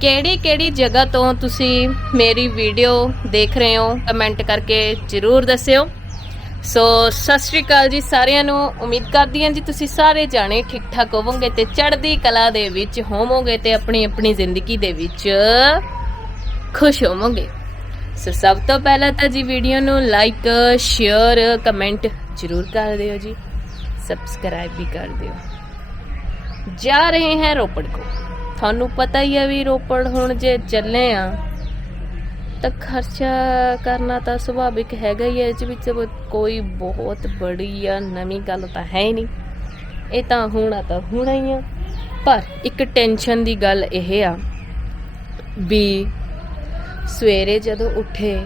ਕਿਹੜੀ ਕਿਹੜੀ ਜਗ੍ਹਾ ਤੋਂ ਤੁਸੀਂ ਮੇਰੀ ਵੀਡੀਓ ਦੇਖ ਰਹੇ ਹੋ ਕਮੈਂਟ ਕਰਕੇ ਜਰੂਰ ਦੱਸਿਓ। ਸੋ ਸਤਿ ਸ਼੍ਰੀ ਅਕਾਲ ਜੀ ਸਾਰਿਆਂ ਨੂੰ। ਉਮੀਦ ਕਰਦੀ ਹਾਂ ਜੀ ਤੁਸੀਂ ਸਾਰੇ ਜਾਣੇ ਠੀਕ ਠਾਕ ਹੋਵੋਗੇ ਤੇ ਚੜ੍ਹਦੀ ਕਲਾ ਦੇ ਵਿੱਚ ਹੋਵੋਗੇ ਤੇ ਆਪਣੀ ਆਪਣੀ ਜ਼ਿੰਦਗੀ ਦੇ ਵਿੱਚ ਖੁਸ਼ ਹੋਵੋਗੇ। ਸੋ ਸਭ ਤੋਂ ਪਹਿਲਾਂ ਤਾਂ ਜੀ ਵੀਡੀਓ ਨੂੰ ਲਾਈਕ ਸ਼ੇਅਰ ਕਮੈਂਟ ਜਰੂਰ ਕਰ ਦਿਓ ਜੀ। ਸਬਸਕ੍ਰਾਈਬ ਵੀ ਕਰ ਦਿਓ। ਜਾ ਰਹੇ ਹੈ ਰੋਪੜ ਕੋ ਤੁਹਾਨੂੰ ਪਤਾ ਹੀ ਆ ਵੀ ਰੋਪੜ ਹੁਣ ਜੇ ਚੱਲੇ ਆ, ਤਾਂ ਖਰਚਾ ਕਰਨਾ ਤਾਂ ਸੁਭਾਵਿਕ ਹੈਗਾ ਹੀ ਹੈ ਇਹ ਵਿੱਚ ਕੋਈ ਬਹੁਤ ਬੜੀ ਆ, ਨਵੀਂ ਗੱਲ ਤਾਂ ਹੈ ਹੀ ਨਹੀਂ। ਇਹ ਤਾਂ ਹੋਣਾ ਤਾਂ ਹੋਣਾ ਹੀ ਆ, ਪਰ ਇੱਕ ਟੈਨਸ਼ਨ ਦੀ ਗੱਲ ਇਹ ਆ ਵੀ ਸਵੇਰੇ ਜਦੋਂ ਉੱਠੇ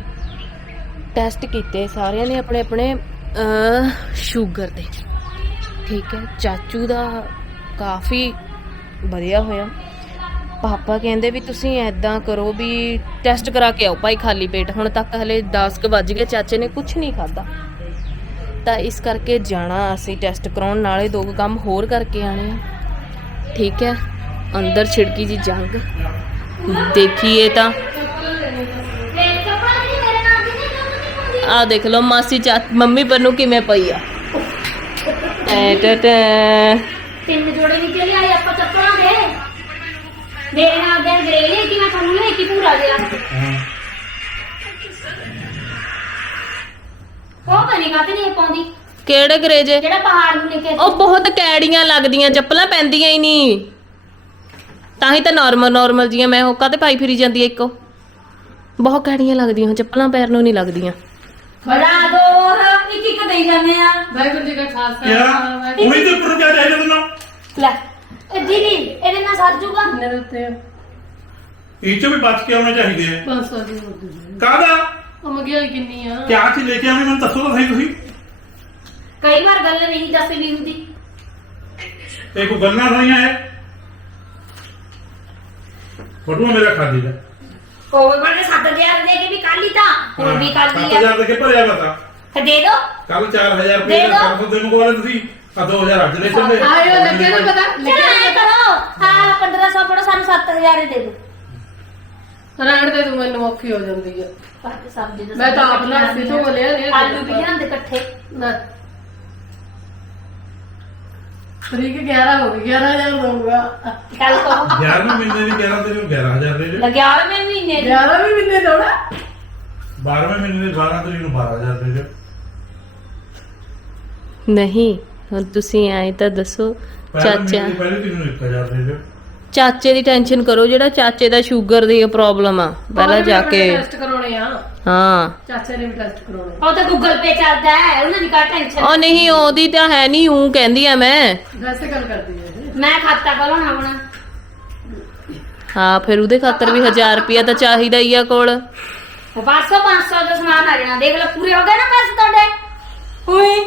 ਟੈਸਟ ਕੀਤੇ ਸਾਰਿਆਂ ਨੇ ਆਪਣੇ ਆਪਣੇ ਸ਼ੂਗਰ ਦੇ। ਠੀਕ ਹੈ, ਚਾਚੂ ਦਾ ਕਾਫੀ ਵਧੀਆ ਹੋਇਆ। ਪਾਪਾ ਕਹਿੰਦੇ ਵੀ ਤੁਸੀਂ ਐਦਾਂ ਕਰੋ ਵੀ ਟੈਸਟ ਕਰਾ ਕੇ ਆਓ ਭਾਈ ਖਾਲੀ ਪੇਟ। ਹੁਣ ਤੱਕ ਹਲੇ 10 ਕੁ ਵੱਜ ਗਏ, ਚਾਚੇ ਨੇ ਕੁਝ ਨਹੀਂ ਖਾਦਾ ਤਾਂ ਇਸ ਕਰਕੇ ਜਾਣਾ ਅਸੀਂ ਟੈਸਟ ਕਰਾਉਣ, ਨਾਲੇ ਦੋ ਕੰਮ ਹੋਰ ਕਰਕੇ ਆਣੇ ਆ। ਠੀਕ ਹੈ, ਅੰਦਰ ਛਿੜਕੀ ਜੀ ਜੰਗ। ਦੇਖੀਏ ਤਾਂ। ਆ ਦੇਖ ਲਓ, ਮਾਸੀ ਚਾ, ਮੰਮੀ ਬੰਨੂ ਕਿਵੇਂ ਪਈ ਆ। ਐ, ਟਾ ਤਿੰਨ ਜੋੜੇ ਨਿਕਲ ਆਏ ਆਪਾਂ ਚੱਪਲਾਂ ਦੇ। ਮੇਰੇ ਨਾਲ ਦੇ ਗਰੇਲੇ ਕਿ ਮੈਂ ਤੁਹਾਨੂੰ ਲੈ ਕੇ ਪੂਰਾ ਜਿਆ ਉਹ ਤਾਂ ਨਹੀਂ ਕਾਤੇ ਨਹੀਂ ਪਾਉਂਦੀ ਕਿਹੜੇ ਗਰੇਜੇ ਜਿਹੜਾ ਪਹਾੜ ਨੂੰ ਲੈ ਕੇ ਉਹ ਬਹੁਤ ਕੈੜੀਆਂ ਲੱਗਦੀਆਂ ਚੱਪਲਾਂ ਪੈਂਦੀਆਂ ਹੀ ਨਹੀਂ। ਤਾਂ ਹੀ ਤਾਂ ਨਾਰਮਲ ਨਾਰਮਲ ਜੀਆਂ ਮੈਂ ਉਹ ਕਾਤੇ ਪਾਈ ਫਿਰੀ ਜਾਂਦੀ ਆ ਇੱਕੋ? ਬਹੁਤ ਕੈੜੀਆਂ ਲੱਗਦੀਆਂ ਚੱਪਲਾਂ ਪੈਰ ਨੂੰ ਨਹੀਂ ਲੱਗਦੀਆਂ। ਬੜਾ ਦੋ ਇੱਕ ਇੱਕ ਦੇਈ ਜਾਂਦੇ ਆ। ਵਾਹਿਗੁਰੂ ਜੀ ਕਾ ਖਾਲਸਾ ਵਾਹਿਗੁਰੂ ਉਹੀ ਤੇ ਉੱਪਰ ਕਿਆ ਚਾਹੀਦਾ ਤੈਨੂੰ? ਲੈ। ਇਹ ਦੀਦੀ ਇਹਦੇ ਨਾਲ ਸੱਜ ਜੂਗਾ। ਜੀ ਮੇਰੇ ਉੱਤੇ ਇਹ ਚੋਂ ਵੀ ਬਚ ਕੇ ਆਉਣੇ ਚਾਹੀਦੇ ਆ। 500 ਦੀ ਹੋ ਗਈ ਕਾਹਦਾ? ਉਹ ਮਹਿੰਗਾਈ ਕਿੰਨੀ ਆ। ਕਿਆ ਚੀਜ਼ ਲੈ ਕੇ ਆਵੇਂ ਮੈਨੂੰ ਦੱਸੋ ਤਾਂ ਸਹੀ ਤੁਸੀਂ। ਕਈ ਵਾਰ ਗੱਲ ਨਹੀਂ ਦੱਸਦੀ ਹੁੰਦੀ। ਇਹ ਕੋਈ ਗੱਲਾਂ ਹੋਈਆਂ ਹੈ ਫੋਟੋ ਮੇਰਾ ਖਾਲੀ ਦਾ। ਕੋਈ ਵਾਰ 7000 ਦੇ ਕੇ ਵੀ ਕਾਲੀ ਤਾਂ ਹੁਣ ਵੀ ਕਾਲੀ ਆ। 7000 ਦੇ ਕੇ ਭਰਿਆ ਪਤਾ ਤੇ। ਦੇ ਦੋ। ਕੱਲ 4000 ਰੁਪਏ ਦੇ ਦਾ ਦਿਓ। ਮਗਵਾਲੇ ਤੁਸੀਂ। ਆ 2000 ਅੱਜ ਲੈ ਚੱਲੇ ਆਇਓ ਲੱਗੇ ਨਾ ਪਤਾ? ਚਲੋ ਲੱਗਿਆ ਐ ਕਰੋ। ਹਾਂ 1500 ਪੜੋ ਸਾਨੂੰ 7000 ਹੀ ਦੇ ਦਿਓ। ਰਹਿਣ ਦੇ ਤੂੰ ਮੈਨੂੰ ਔਖੀ ਹੋ ਜਾਂਦੀ ਆ। ਪਰ ਸਬਜ਼ੀ ਦਾ ਮੈਂ ਤਾਂ ਆਪ ਨਾਲ ਸੀ ਤੋਂ ਲਿਆ ਲਿਆ ਆਲੂ ਵੀ ਲਿਆਂਦੇ ਇਕੱਠੇ। ਨਾ ਤਰੀਕ 11 ਹੋ ਗਈ 11000 ਦਊਗਾ ਕੱਲ ਕੋ 11ਵੇਂ ਮਹੀਨੇ ਦੀ 11 ਤੇਰੇ ਨੂੰ 11000 ਦੇ ਦੇ ਲੱਗਿਆ ਮੈਂ ਮਹੀਨੇ ਦੀ। 11 ਵੀ ਮਿਲਨੇ ਦੌੜਾ 12ਵੇਂ ਮਹੀਨੇ ਦੇ 12 ਤਰੀਕ ਨੂੰ 12000 ਦੇ ਦੇ ਨਹੀਂ। ਹੁਣ ਤੁਸੀਂ ਆਏ ਤਾਂ ਦੱਸੋ ਚਾਚਾ ਮਹੀਨੇ ਦੀ ਪਹਿਲੀ ਤਰੀਕ ਨੂੰ 1000 ਦੇ ਦੇ ਚਾਚੇ ਦੀ ਟੈਨਸ਼ਨ ਕਰੋ ਜਿਹੜਾ ਚਾਚੇ ਦਾ ਸ਼ੂਗਰ ਦੀ ਪ੍ਰੋਬਲਮ ਆ ਪਹਿਲਾਂ ਜਾ ਕੇ। ਟੈਸਟ ਕਰਾਉਣੇ ਆ। ਹਾਂ। ਚਾਚੇ ਨੇ ਵੀ ਟੈਸਟ ਕਰਾਉਣੇ ਉਹ ਤਾਂ ਗੂਗਲ ਪੇ ਚੱਲਦਾ ਹੈ ਉਹਨਾਂ ਦੀ ਕਾ ਟੈਨਸ਼ਨ ਉਹ ਨਹੀਂ ਉਹਦੀ ਤਾਂ ਹੈ ਨਹੀਂ ਹੂੰ ਕਹਿੰਦੀ ਆ ਮੈਂ। ਵੈਸੇ ਗੱਲ ਕਰਦੀ ਹੈ। ਮੈਂ ਖਾਤਾ ਖੋਲਣਾ ਆਪਣਾ ਹਾਂ ਫਿਰ ਉਹਦੇ ਖਾਤਰ ਵੀ 1000 ਰੁਪਿਆ ਤਾਂ ਚਾਹੀਦਾ ਹੀ ਆ ਕੋਲ। 500 500 ਦਾ ਸਮਾਨ ਆ ਜਾਣਾ। ਦੇਖ ਲਓ ਪੂਰੇ ਹੋ ਗਏ ਨਾ ਪੈਸੇ ਤੁਹਾਡੇ? ਹੋਈ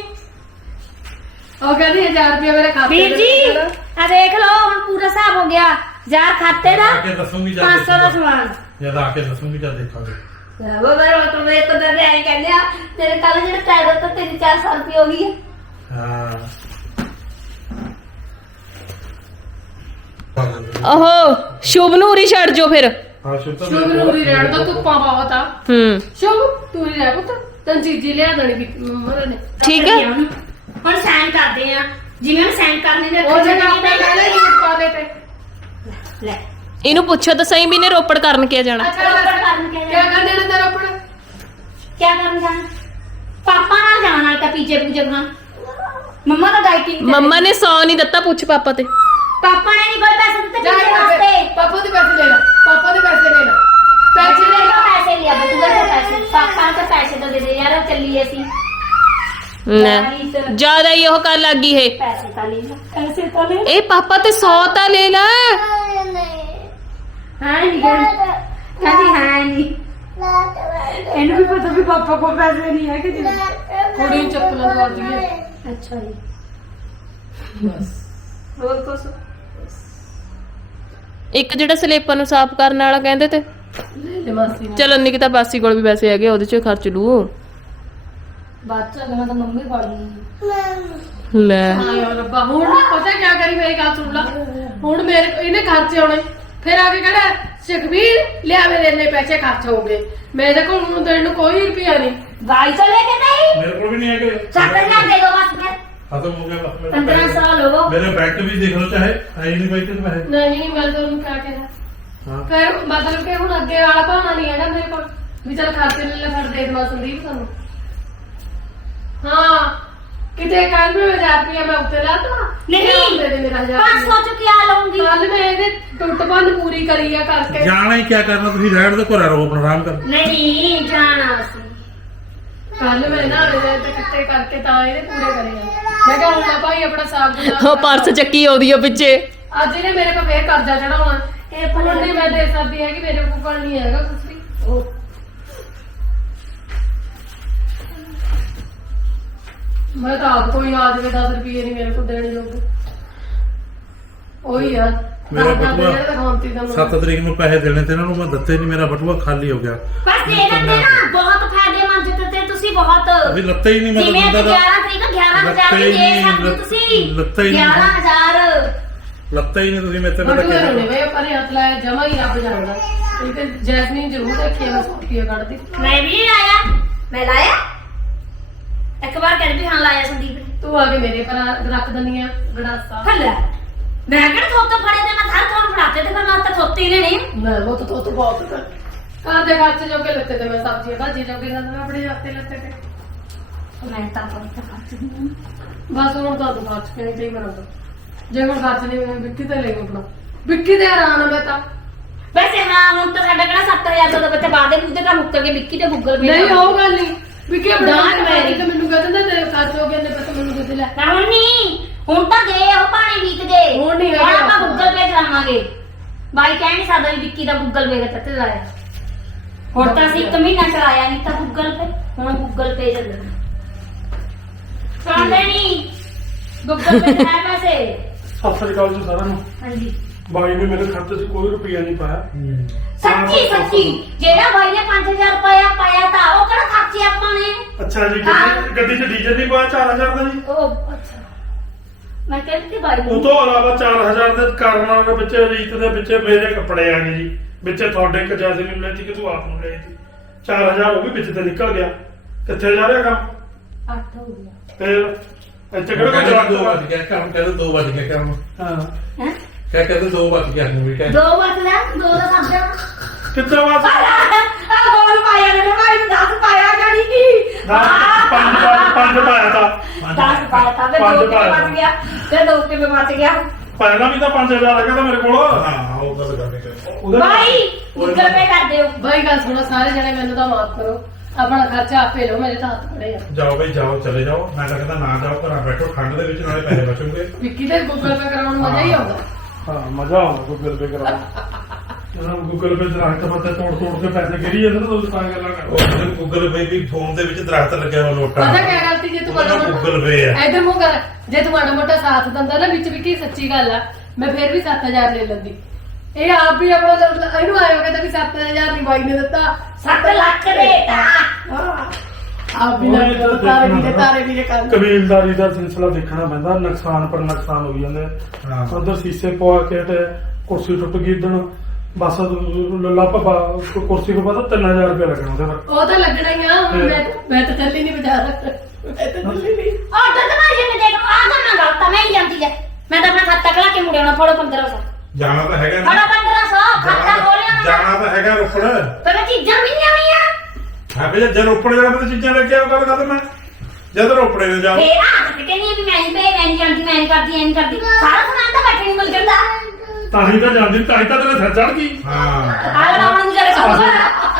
ਉਹ ਕਹਿੰਦੀ 1000 ਰੁਪਏ ਮੇਰੇ ਖਾਤੇ ਵੀਰ ਦੇ ਜੀ। ਆ ਦੇਖ ਲਓ ਹੁਣ ਪੂਰਾ ਹਿਸਾਬ ਹੋ ਗਿਆ। ਯਾਰ ਖਾਤੇ ਦਾ ਆ ਕੇ ਦੱਸੂਗੀ ਜਦ 500 ਦਾ ਦੇਖੂਗਾ। ਸਮਾਨ। ਜਦ ਆ ਕੇ ਦੱਸੂਗੀ ਜਦ ਦੇਖਾਂਗੇ। ਉਹ ਮੇਰੇ ਤੋਂ ਮੇਰੇ ਤੋਂ ਤਾਂ ਐਂ ਕਹਿੰਦੇ ਆ ਤੇਰੇ ਕੱਲ ਜਿਹੜਾ ਚਾਹੀਦਾ ਤਾਂ ਤੇਰੀ 400 ਰੁਪਏ ਹੋ ਗਈ ਹੈ। ਹਾਂ ਓਹੋ ਸ਼ੁਭ ਨੂੰ ਉਰੀ ਛੱਡ ਜੋ ਫਿਰ। ਹਾਂ ਸ਼ੁਭ ਤਾਂ ਸ਼ੁਭ ਨੂੰ ਵੀ ਰਹਿਣ ਦੋ ਧੁੱਪਾਂ ਬਹੁਤ ਆ। ਹੂੰ। ਸ਼ੁਭ ਤੂੰ ਹੀ ਰਹਿ ਪੁੱਤ। ਤੈਨੂੰ ਚੀਜ਼ੀ ਲਿਆ ਦੇਣੀ ਵੀ ਮੰਮਾ ਨੇ। ਠੀਕ ਹੈ ਹੁਣ ਸਾਈਨ ਕਰਦੇ ਆ। ਜਿਵੇਂ ਸਾਈਨ ਕਰਨੇ ਨੇ ਉਹ ਜਗ੍ਹਾ ਆਪਣੇ ਲੈ ਲੈ ਯੂਟ ਪਾ ਦੇ ਤੇ। ਲੈ। ਇਹਨੂੰ ਪੁੱਛੋ ਤਾਂ ਸਹੀ ਵੀ ਨੇ ਰੋਪੜ ਕਰਨ ਕਿਆ ਜਾਣਾ। ਅੱਛਾ ਕਰਨ ਕੇ ਕੀ ਕਰਨੇ ਨੇ ਤੇਰਾ ਆਪਣਾ ਕੀ ਕਰਨ ਜਾਣਾ? ਪਾਪਾ ਨਾਲ ਜਾਣਾ ਤਾਂ ਪੀਜੇ ਪੂਜੇ ਖਾਣ। ਮੰਮਾ ਦਾ ਡਾਈਟਿੰਗ ਮੰਮਾ ਨੇ 100 ਨਹੀਂ ਦਿੱਤਾ ਪੁੱਛ ਪਾਪਾ ਤੇ। ਪਾਪਾ ਨੇ ਨਹੀਂ ਕੋਈ ਪੈਸੇ ਦਿੱਤੇ ਪੀਜੇ ਵਾਸਤੇ। ਪਾਪਾ ਦੇ ਪੈਸੇ ਲੈ ਲੈ ਪਾਪਾ ਦੇ ਪੈਸੇ ਲੈ ਲੈ। ਪੈਸੇ ਲੈ ਲੈ ਪੈਸੇ ਲਿਆ ਬਤੂਗਾ ਤੇ ਪੈਸੇ। ਪਾਪਾ ਨੂੰ ਤਾਂ ਪੈਸੇ ਤਾਂ ਦੇ ਦੇ ਯਾਰ ਚੱਲੀਏ ਅਸੀਂ। ਜ਼ਿਆਦਾ ਹੀ ਉਹ ਕਰ ਲੱਗੀ ਹੈ ਪੈਸੇ ਤਾਂ ਲੈ ਲਓ ਪੈਸੇ ਤਾਂ ਲੈ ਇਹ ਪਾਪਾ ਤੇ 100 ਤਾਂ ਲੈ ਲੈ। ਹਾਂ ਨਹੀਂ ਕਹਿੰਦੀ ਹਾਂ ਨਹੀਂ ਇਹਨੂੰ ਵੀ ਪਤਾ ਵੀ ਪਾਪਾ ਕੋਲ ਪੈਸੇ ਨਹੀਂ ਹੈ ਕਿ ਕੁੜੀ ਨੂੰ ਚੱਪਲਾਂ ਦਵਾ ਦਈਏ। ਅੱਛਾ ਜੀ। ਬਸ। ਹੋਰ ਕੁਛ? ਇੱਕ ਜਿਹੜਾ ਸਲੇਪਾਂ ਨੂੰ ਸਾਫ਼ ਕਰਨ ਵਾਲਾ ਕਹਿੰਦੇ ਤੇ। ਲੈ ਲੈ ਮਾਸੀ ਨੇ ਚਲੋ ਨਿੱਕੀ ਤਾਂ ਬਾਸੀ ਕੋਲ ਵੀ ਪੈਸੇ ਹੈਗੇ ਉਹਦੇ ਚ ਖਰਚ ਲੂ ਬਾਅਦ ਚ ਅਗਲਾ ਤਾਂ ਮੰਮੀ ਫੜ ਲਈ। ਲੈ। ਹਾਂ ਯਾਰ ਰੱਬਾ ਹੁਣ ਪਤਾ ਕੀ ਕਰੀ ਮੇਰੀ ਗੱਲ ਸੁਣ ਲਾ। ਹੁਣ ਮੇਰੇ ਇਹਨੇ ਖਰਚੇ ਆਉਣੇ ਫਿਰ ਆ ਕੇ ਕਹਿੰਦਾ ਸੁਖਬੀਰ ਲਿਆ ਮੇਰੇ ਇੰਨੇ ਪੈਸੇ ਖਰਚ ਹੋ ਗਏ। ਮੇਰੇ ਕੋਲ ਹੁਣ ਦੇਣ ਨੂੰ ਕੋਈ ਰੁਪਿਆ ਨਹੀਂ। ਬਾਈ ਤੋਂ ਲੈ ਕੇ ਨਹੀਂ ਮੇਰੇ ਕੋਲ ਵੀ ਨਹੀਂ ਹੈਗੇ। 7000 ਦੇ ਦੋ ਬਸ ਫਿਰ। ਖਤਮ ਹੋ ਗਿਆ ਬਸ ਮੇਰੇ 15 ਪੈਸੇ। ਸਾਲ ਹੋ ਗਏ। ਮੇਰੇ ਬੈਂਕ ਵੀ ਦੇਖ ਲਓ ਚਾਹੇ ਹੈ ਹੀ ਨਹੀਂ ਬੈਂਕ ਚ ਪੈਸੇ। ਨਹੀਂ ਮੈਂ ਤੁਹਾਨੂੰ ਕਿਆ ਕਿਹਾ ਹਾਂ। ਫਿਰ ਮਤਲਬ ਕਿ ਹੁਣ ਅੱਗੇ ਵਾਲਾ ਬਹਾਨਾ ਨਹੀਂ ਹੈਗਾ ਮੇਰੇ ਕੋਲ। ਵੀ ਚਲ ਖਰਚੇ ਲੈ ਲੈ ਫਿਰ ਦੇ ਦੇਵਾਂ ਸੰਦੀਪ ਤੁਹਾਨੂੰ ਹਾਂ। ਕਿਤੇ ਕੱਲ ਮੈਂ 1000 ਰੁਪਇਆ ਮੈਂ ਉੱਤੇ ਲਾਤਾ ਨਹੀਂ। ਦੇ ਦੇ ਮੇਰਾ 1000 500 ਚ ਕੀ ਲਊਂਗੀ ਕੱਲ ਮੈਂ ਇਹਦੇ ਟੁੱਟ ਬੰਦ ਪੂਰੀ ਕਰੀ ਆ ਕਰਕੇ। ਜਾਣਾ ਹੀ ਕੀ ਕਰਨਾ ਤੁਸੀਂ ਰਹਿਣ ਦੇ ਘਰ ਰਹੋ ਆਪਣਾ ਆਰਾਮ ਕਰ। ਨਹੀਂ ਜਾਣਾ ਸੀ ਕੱਲ ਮੈਂ ਨਾ ਇਹਦੇ ਤੇ ਕਿੱਤੇ ਕਰਕੇ ਤਾਂ ਇਹਦੇ ਪੂਰੇ ਕਰੇ ਆ। ਮੈਂ ਕਿਹਾ ਹੁਣ ਮੈਂ ਭਾਈ ਆਪਣਾ ਸਾਫ਼ ਉਹ ਪਰਸ ਚੱਕੀ ਆਉਂਦੀ ਆ ਪਿੱਛੇ। ਅੱਜ ਇਹਨੇ ਮੇਰੇ ਕੋਲ ਫੇਰ ਕਰਜ਼ਾ ਚੜਾਉਣਾ ਇਹ ਹੁਣ ਭਲੇ ਨਹੀਂ ਮੈਂ ਦੇ ਸਕਦੀ ਹੈ ਕਿ ਮੇਰੇ ਕੋਲ ਨਹੀਂ ਹੈਗਾ ਕੁਝ ਵੀ। ਮੈਂ ਤਾਂ ਆਪ ਕੋਈ ਆ ਜਾਵੇ 10 ਰੁਪਏ ਨਹੀਂ ਮੇਰੇ ਕੋਲ ਦੇਣ ਜੋਗੇ ਉਹੀ ਆ। ਮੇਰਾ ਬਟੂਆ ਹਜ਼ਾਰ ਤਾਂ ਖਾਂਤੀ ਦਾ ਮੈਨੂੰ। 7 ਤਰੀਕ ਨੂੰ ਪੈਸੇ ਦੇਣੇ ਤੇ ਇਹਨਾਂ ਨੂੰ ਮੈਂ ਦਿੱਤੇ ਨਹੀਂ ਮੇਰਾ ਬਟੂਆ ਖਾਲੀ ਹੋ ਗਿਆ। ਬਸ ਦੇ ਦਿੰਦੇ ਨਾ ਬਹੁਤ ਫਾਇਦੇਮੰਦ ਦਿੱਤੇ ਤੁਸੀਂ ਬਹੁਤ ਅਭੀ ਲੱਤਾ ਹੀ ਨਹੀਂ ਮੈਂ ਜਿਵੇਂ ਤਾਂ ਅੱਜ ਦਿੰਦਾ 11 ਤਰੀਕ ਨੂੰ 11000 ਲੱਤੇ ਦੀ ਹੀ ਦੇ ਸਕਦੇ ਤੁਸੀਂ। ਲੱਤੇ ਹੀ ਨਹੀਂ। 11000 ਲੱਤਾ ਹੀ ਨਹੀਂ ਤੁਸੀਂ ਮੇਰੇ ਤੇ ਕਿਹਾ ਨਹੀਂ ਪਰੇ ਹੱਥ ਲਾਇਆ ਜਮਾ ਹੀ ਰੱਬ ਜਾਣਦਾ। ਇਹ ਤੇ ਜੈਸਮੀਨ ਜ਼ਰੂਰ ਦੇਖੀ ਮੈਂ 100 ਰੁਪਏ ਕੱਢਦੀ। ਮੈਂ ਵੀ ਲਾਇਆ ਮੈਂ ਲਾਇਆ? ਇੱਕ ਵਾਰ ਕਹਿੰਦੀ ਹਾਂ ਲਾਇਆ ਸੰਦੀਪ। ਤੂੰ ਆ ਕੇ ਮੇਰੇ ਪਰ ਰੱਖ ਦਨੀ ਆ ਗੜਾਸਾ। ਹੱਲਾ ਮੈਂ ਕਿਹੜਾ ਥੋਤ ਫੜੇ ਤੇ ਮੈਂ ਥਰ ਥੋੜ ਫੜਾਤੇ ਤੇ ਫਿਰ ਮੈਂ ਤਾਂ ਥੋਤੀ ਨਹੀਂ ਮੈਂ ਉਹ ਤਾਂ ਤੋਂ ਬਹੁਤ। ਕਰ ਘਰ ਦੇ ਖਰਚ ਜੋਗੇ ਲੱਤੇ ਤੇ ਮੈਂ ਸਬਜ਼ੀਆਂ ਭਾਜੀ ਜੋਗੇ ਨਾ ਮੈਂ ਆਪਣੇ ਹੱਥੇ ਲੱਤੇ ਤੇ। ਮੈਂ ਤਾਂ ਬਹੁਤ ਖਰਚ ਬਸ ਹੁਣ ਤਾਂ ਤੂੰ ਖਰਚ ਕੇ ਨਹੀਂ ਕਰਾਂਗਾ ਜੇ ਹੁਣ ਖਰਚ ਨਹੀਂ ਮੈਂ ਵਿੱਕੀ ਤੇ ਲੈ ਆਪਣਾ। ਵਿੱਕੀ ਦੇ ਹੈਰਾਨ ਆ ਮੈਂ ਤਾਂ। ਵੈਸੇ ਹਾਂ ਹੁਣ ਤਾਂ ਸਾਡਾ ਕਿਹੜਾ 7000 ਦਾ ਬੱਚਾ ਬਾਦੇ ਮੁੱਦੇ ਦਾ ਮੁੱਕ ਕੇ ਵਿੱਕੀ ਤੇ ਗੂਗਲ ਪੇ ਨਹੀਂ ਉਹ ਗੱਲ ਨਹੀਂ। ਵਿੱਕੀ ਆਪਣਾ ਦਾਨ ਮੇਰੀ। ਤੇ ਮੈਨੂੰ ਕਹਿੰਦਾ ਤੇਰੇ ਖਰਚ ਹੋ ਗਏ ਨੇ ਪਤਾ ਮੈਨੂੰ ਕਿਤੇ ਲੈ। ਨਾ ਹੁਣ ਨਹੀਂ ਹੁਣ ਤਾਂ ਗਏ ਉਹ ਪਾਣੀ ਵੀਤ ਗਏ ਹੁਣ ਨਹੀਂ ਹੈਗੇ ਆਪਾਂ। ਗੂਗਲ ਪੇ ਕਰਾਵਾਂਗੇ ਬਾਈ ਕਹਿ ਨਹੀਂ ਸਕਦਾ ਵੀ ਵਿੱਕੀ ਦਾ ਗੂਗਲ ਪੇ ਦਾ ਤੱਤੇ ਲਾਇਆ ਹੁਣ ਤਾਂ ਅਸੀਂ ਇੱਕ ਮਹੀਨਾ ਚਲਾਇਆ ਨਹੀਂ ਤਾਂ ਗੂਗਲ ਪੇ ਹੁਣ ਗੂਗਲ ਪੇ ਚੱਲਣਾ। ਚਾਹੁੰਦੇ ਨਹੀਂ? ਗੂਗਲ ਪੇ ਹੈ ਪੈਸੇ। ਸਤਿ ਸ੍ਰੀ ਅਕਾਲ ਜੀ ਸਾਰਿਆਂ ਨੂੰ। ਹਾਂਜੀ। ਬਾਈ ਨੇ ਮੇਰੇ ਖਾਤੇ 'ਚ ਕੋਈ ਰੁਪਈਆ ਨਹੀਂ ਪਾਇਆ। ਸੱਚੀ ਸੱਚੀ। ਜਿਹੜਾ ਬਾਈ ਨੇ 5000 ਰੁਪਇਆ ਪਾਇਆ ਤਾਂ ਉਹ ਕਿਹੜਾ ਖਰਚੇ ਆਪਾਂ ਨੇ? ਅੱਛਾ ਜੀ ਹਾਂ। ਗੱਡੀ 'ਚ ਡੀਜ਼ਲ ਨਹੀਂ ਪਾਇਆ 4000 ਦਾ ਜੀ? ਉਹ ਅੱਛਾ। ਮੈਂ ਕਹਿੰਦੀ ਸੀ ਬਾਈ ਉਹ ਨੂੰ ਤੋਂ ਇਲਾਵਾ 4000 ਦੇ ਕਾਰਨਾਂ ਦੇ ਵਿੱਚ ਰੀਤ ਦੇ ਵਿੱਚ ਮੇਰੇ ਕੱਪੜੇ ਆ ਗਏ ਜੀ। ਵਿੱਚ ਤੁਹਾਡੇ ਇੱਕ ਜੈਸੇ ਨੂੰ ਲੈਤੀ ਕਿ ਤੂੰ ਆਪ ਨੂੰ ਲਈ ਸੀ 4000 ਉਹ ਵੀ ਵਿੱਚ ਤੇ ਨਿਕਲ ਗਿਆ। ਕਿੱਥੇ ਜਾ ਰਿਹਾ ਕੰਮ? ਅੱਠ ਹੋ ਗਿਆ। ਫਿਰ ਇੱਥੇ ਕਿਹੜਾ ਕੋਈ ਜਵਾਬ 2 ਵਜ ਗਿਆ ਕੰਮ ਕਹਿੰਦੇ 2 ਵਜ ਗਿਆ ਕੰਮ। ਹਾਂ। ਹੈ? ਕਹਿ ਕਹਿੰਦੇ 2 ਵਜ ਗਿਆ ਨੂੰ ਵੀ ਕਹਿੰਦੇ ਦੋ ਵਾਰ ਦਾ ਦੋ ਦਾ ਸਬਜ਼ਾ ਕਿੱਥੇ ਵਾਸ ਆ ਗੋਲ ਪਾਇਆ ਨੇ ਭਾਈ ਨੂੰ 10 ਪਾਇਆ ਗਾੜੀ ਕੀ? ਪੰਜ ਪੰਜ ਪੰਜ ਪਾਇਆ ਤਾਂ। 10 ਪਾਇਆ ਤਾਂ ਮੈਂ ਪੰਜ ਦੋ ਕਿਵੇਂ ਪਾਇਆ। ਬਚ ਗਿਆ? ਤੇ ਦੋ ਕਿਵੇਂ ਬਚ ਗਿਆ? ਪਹਿਲਾਂ ਵੀ ਤਾਂ 5000 ਹੈਗਾ ਤਾਂ ਮੇਰੇ ਕੋਲ। ਹਾਂ ਉਹ ਗੱਲ ਕਰਨੀ ਚਾਹੀਦੀ। ਉਹਦੇ ਭਾਈ ਗੂਗਲ ਪੇ ਕਰ ਦਿਓ। ਬਾਈ ਗੱਲ ਸੁਣੋ ਸਾਰੇ ਜਣੇ ਮੈਨੂੰ ਤਾਂ ਮਾਫ ਕਰੋ। ਆਪਣਾ ਖਰਚਾ ਆਪੇ ਲਓ ਮੇਰੇ ਤਾਂ ਹੱਥ ਖੜੇ ਆ। ਜਾਓ ਬਈ ਜਾਓ ਚਲੇ ਜਾਓ। ਮੈਂ ਤਾਂ ਕਹਿੰਦਾ ਨਾ ਜਾਓ ਘਰਾਂ ਬੈਠੋ ਠੰਡ ਦੇ ਵਿੱਚ ਨਾਲੇ ਪੈਸੇ ਬਚੂਗੇ। ਵਿੱਕੀ ਦੇ ਗੂਗਲ ਪੇ ਕਰਾਉਣ ਨੂੰ ਮਜ਼ਾ ਹੀ ਆਉਂਦਾ। ਹਾਂ ਮਜ਼ਾ ਆਉਂਦਾ ਗੂਗਲ ਪੇ ਕਰਾਉਣਾ ਜਦੋਂ ਗੂਗਲ ਪੇ ਤੇ ਰੱਖ ਪੱਤੇ ਤੋੜ ਤੋੜ ਕੇ ਪੈਸੇ ਗਿਰੀ ਜਾਂਦੇ ਨਾ ਤੁਸੀਂ ਤਾਂ ਗੱਲਾਂ ਉਹ ਕਰਦੇ ਗੂਗਲ ਪੇ ਵੀ ਫੋਨ ਦੇ ਵਿੱਚ ਦਰਖਤ ਲੱਗਿਆ ਹੋਇਆ ਨੋਟਾਂ ਪਤਾ ਕਿਆ ਗਲਤੀ ਜੇ ਤੂੰ ਮਾੜਾ ਮੋਟਾ ਗੂਗਲ ਪੇ ਆ। ਇਧਰ ਮੂੰਹ ਕਰ ਜੇ ਤੂੰ ਮਾੜਾ ਮੋਟਾ ਸਾਥ ਦਿੰਦਾ ਨਾ ਵਿੱਚ ਵੀ ਕੀ ਸੱਚੀ ਗੱਲ ਆ ਮੈਂ ਫਿਰ ਵੀ 7000 ਲੈ ਲੈਂਦੀ। ਇਹ ਆਪ ਵੀ ਆਪਣਾ ਇਹਨੂੰ ਆਇਆ ਕਹਿੰਦਾ ਵੀ 7000 ਨਹੀਂ ਬਾਈ ਨੇ ਦਿੱਤਾ। 7 ਲੱਖ ਦੇਤਾ। ਹਾਂ। ਨਾ ਤਾਰੇ ਵੀ ਤਾਰੇ ਵੀ ਕਰ ਕਬੀਲਦਾਰੀ ਦਾ ਸਿਲਸਿਲਾ ਦੇਖਣਾ ਪੈਂਦਾ ਨੁਕਸਾਨ ਪਰ ਨੁਕਸਾਨ ਹੋਈ ਜਾਂਦੇ। ਹਾਂ। ਉਧਰ ਸੀਸੇ ਪਵਾ ਕੇ ਤੇ ਕੁਰਸੀ ਟੁੱਟ ਗਈ ਦਿਨ ਬਸ ਲੱਲਾ ਪਾ ਕੁਰਸੀ ਕੋ ਪਤਾ 3000 ਰੁਪਏ ਲੱਗਣਾ ਉਹਦੇ ਪਰ ਉਹ ਤਾਂ ਲੱਗਣਾ ਹੀ ਆ ਹੁਣ ਮੈਂ ਮੈਂ ਤਾਂ ਚੱਲੀ ਨਹੀਂ ਬਾਜ਼ਾਰ। ਮੈਂ ਤਾਂ ਚੱਲੀ ਨਹੀਂ ਨੇ ਦੇਖ ਆ ਤਾਂ ਨਾ ਗਲਤਾ ਮੈਂ ਹੀ ਜਾਂਦੀ ਹੈ ਮੈਂ ਤਾਂ ਆਪਣਾ ਖਾਤਾ ਖਲਾ ਕੇ ਮੁੜਿਆ ਨਾ ਫੜੋ 1500 ਜਾਣਾ ਤਾਂ ਹੈਗਾ ਫੜੋ 1500 ਖਾਤਾ ਜਾਣਾ ਖੋਲਿਆ ਤਾਂ- ਨਾ ਜਾਣਾ ਤਾਂ ਹੈਗਾ ਰੋਪੜ ਪਹਿਲਾਂ ਚੀਜ਼ਾਂ ਵੀ ਨਹੀਂ ਆਉਣੀਆਂ ਹਾਂ ਵੀ ਜੇ ਰੋਪੜ ਜਾਣਾ ਤਾਂ ਚੀਜ਼ਾਂ ਲੈ ਕੇ ਆਓ ਗੱਲ ਕਰ ਮੈਂ ਜਦ ਰੋਪੜੇ ਨੂੰ ਜਾਓ ਫੇਰ ਆ ਤੇ ਕਹਿੰਦੀ ਆ ਵੀ ਮੈਂ ਨਹੀਂ ਪੇ ਮੈਂ ਨਹੀਂ ਜਾਂਦੀ ਮੈਂ ਨਹੀਂ ਕਰਦੀ ਐ ਨਹੀਂ ਕਰਦੀ ਸਾਰਾ ਸਮਾਨ ਤਾਂ ਬੈਠੇ ਨਹੀਂ ਮਿਲ ਜਾਂਦਾ ਤਾਂ ਹੀ ਤਾਂ ਜਾਂਦੀ ਤਾਂ ਹੀ ਤਾਂ ਤੇਰੇ ਸਿਰ ਚੜ ਗਈ ਹਾਂ ਆ ਲਗਾਉਣ ਨੂੰ ਜਰਾ ਸਮਝ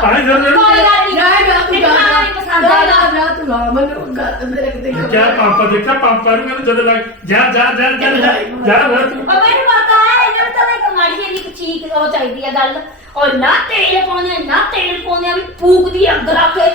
ਤਾਂ ਹੀ ਸਿਰ ਚੜ ਕੋਈ ਗਈ ਗੱਲ ਨਹੀਂ ਜਾ ਜਾ ਤੂੰ ਮੈਨੂੰ ਪਸੰਦ ਜਾ ਆਇਆ ਜਾ ਤੂੰ ਆ ਮੈਨੂੰ ਗੱਲ ਮੇਰੇ ਕਿਤੇ ਕਿਆ ਪਾਪਾ ਦੇਖਿਆ ਪਾਪਾ ਨੂੰ ਕਹਿੰਦੇ ਜਦ ਲੱਗ ਜਾ ਜਾ ਜਾ ਜਾ ਜਾ ਜਾ ਜਾ ਤੂੰ ਬਾਬਾ ਨੂੰ ਪਤਾ ਹੈ ਇਹਨਾਂ ਨੂੰ ਤਾਂ ਇੱਕ ਮਾੜੀ ਜਿਹੀ ਇੱਕ ਚੀਕ ਉਹ ਚਾਹੀਦੀ ਹੈ ਗੱਲ ਔਰ ਨਾ ਤੇਲ ਪਾਉਂਦੇ ਆ, ਨਾ ਤੇਲ ਪਾਉਂਦੇ ਆ ਵੀ ਫੂਕ ਦੀ ਅੱਗ ਲਾ ਕੇ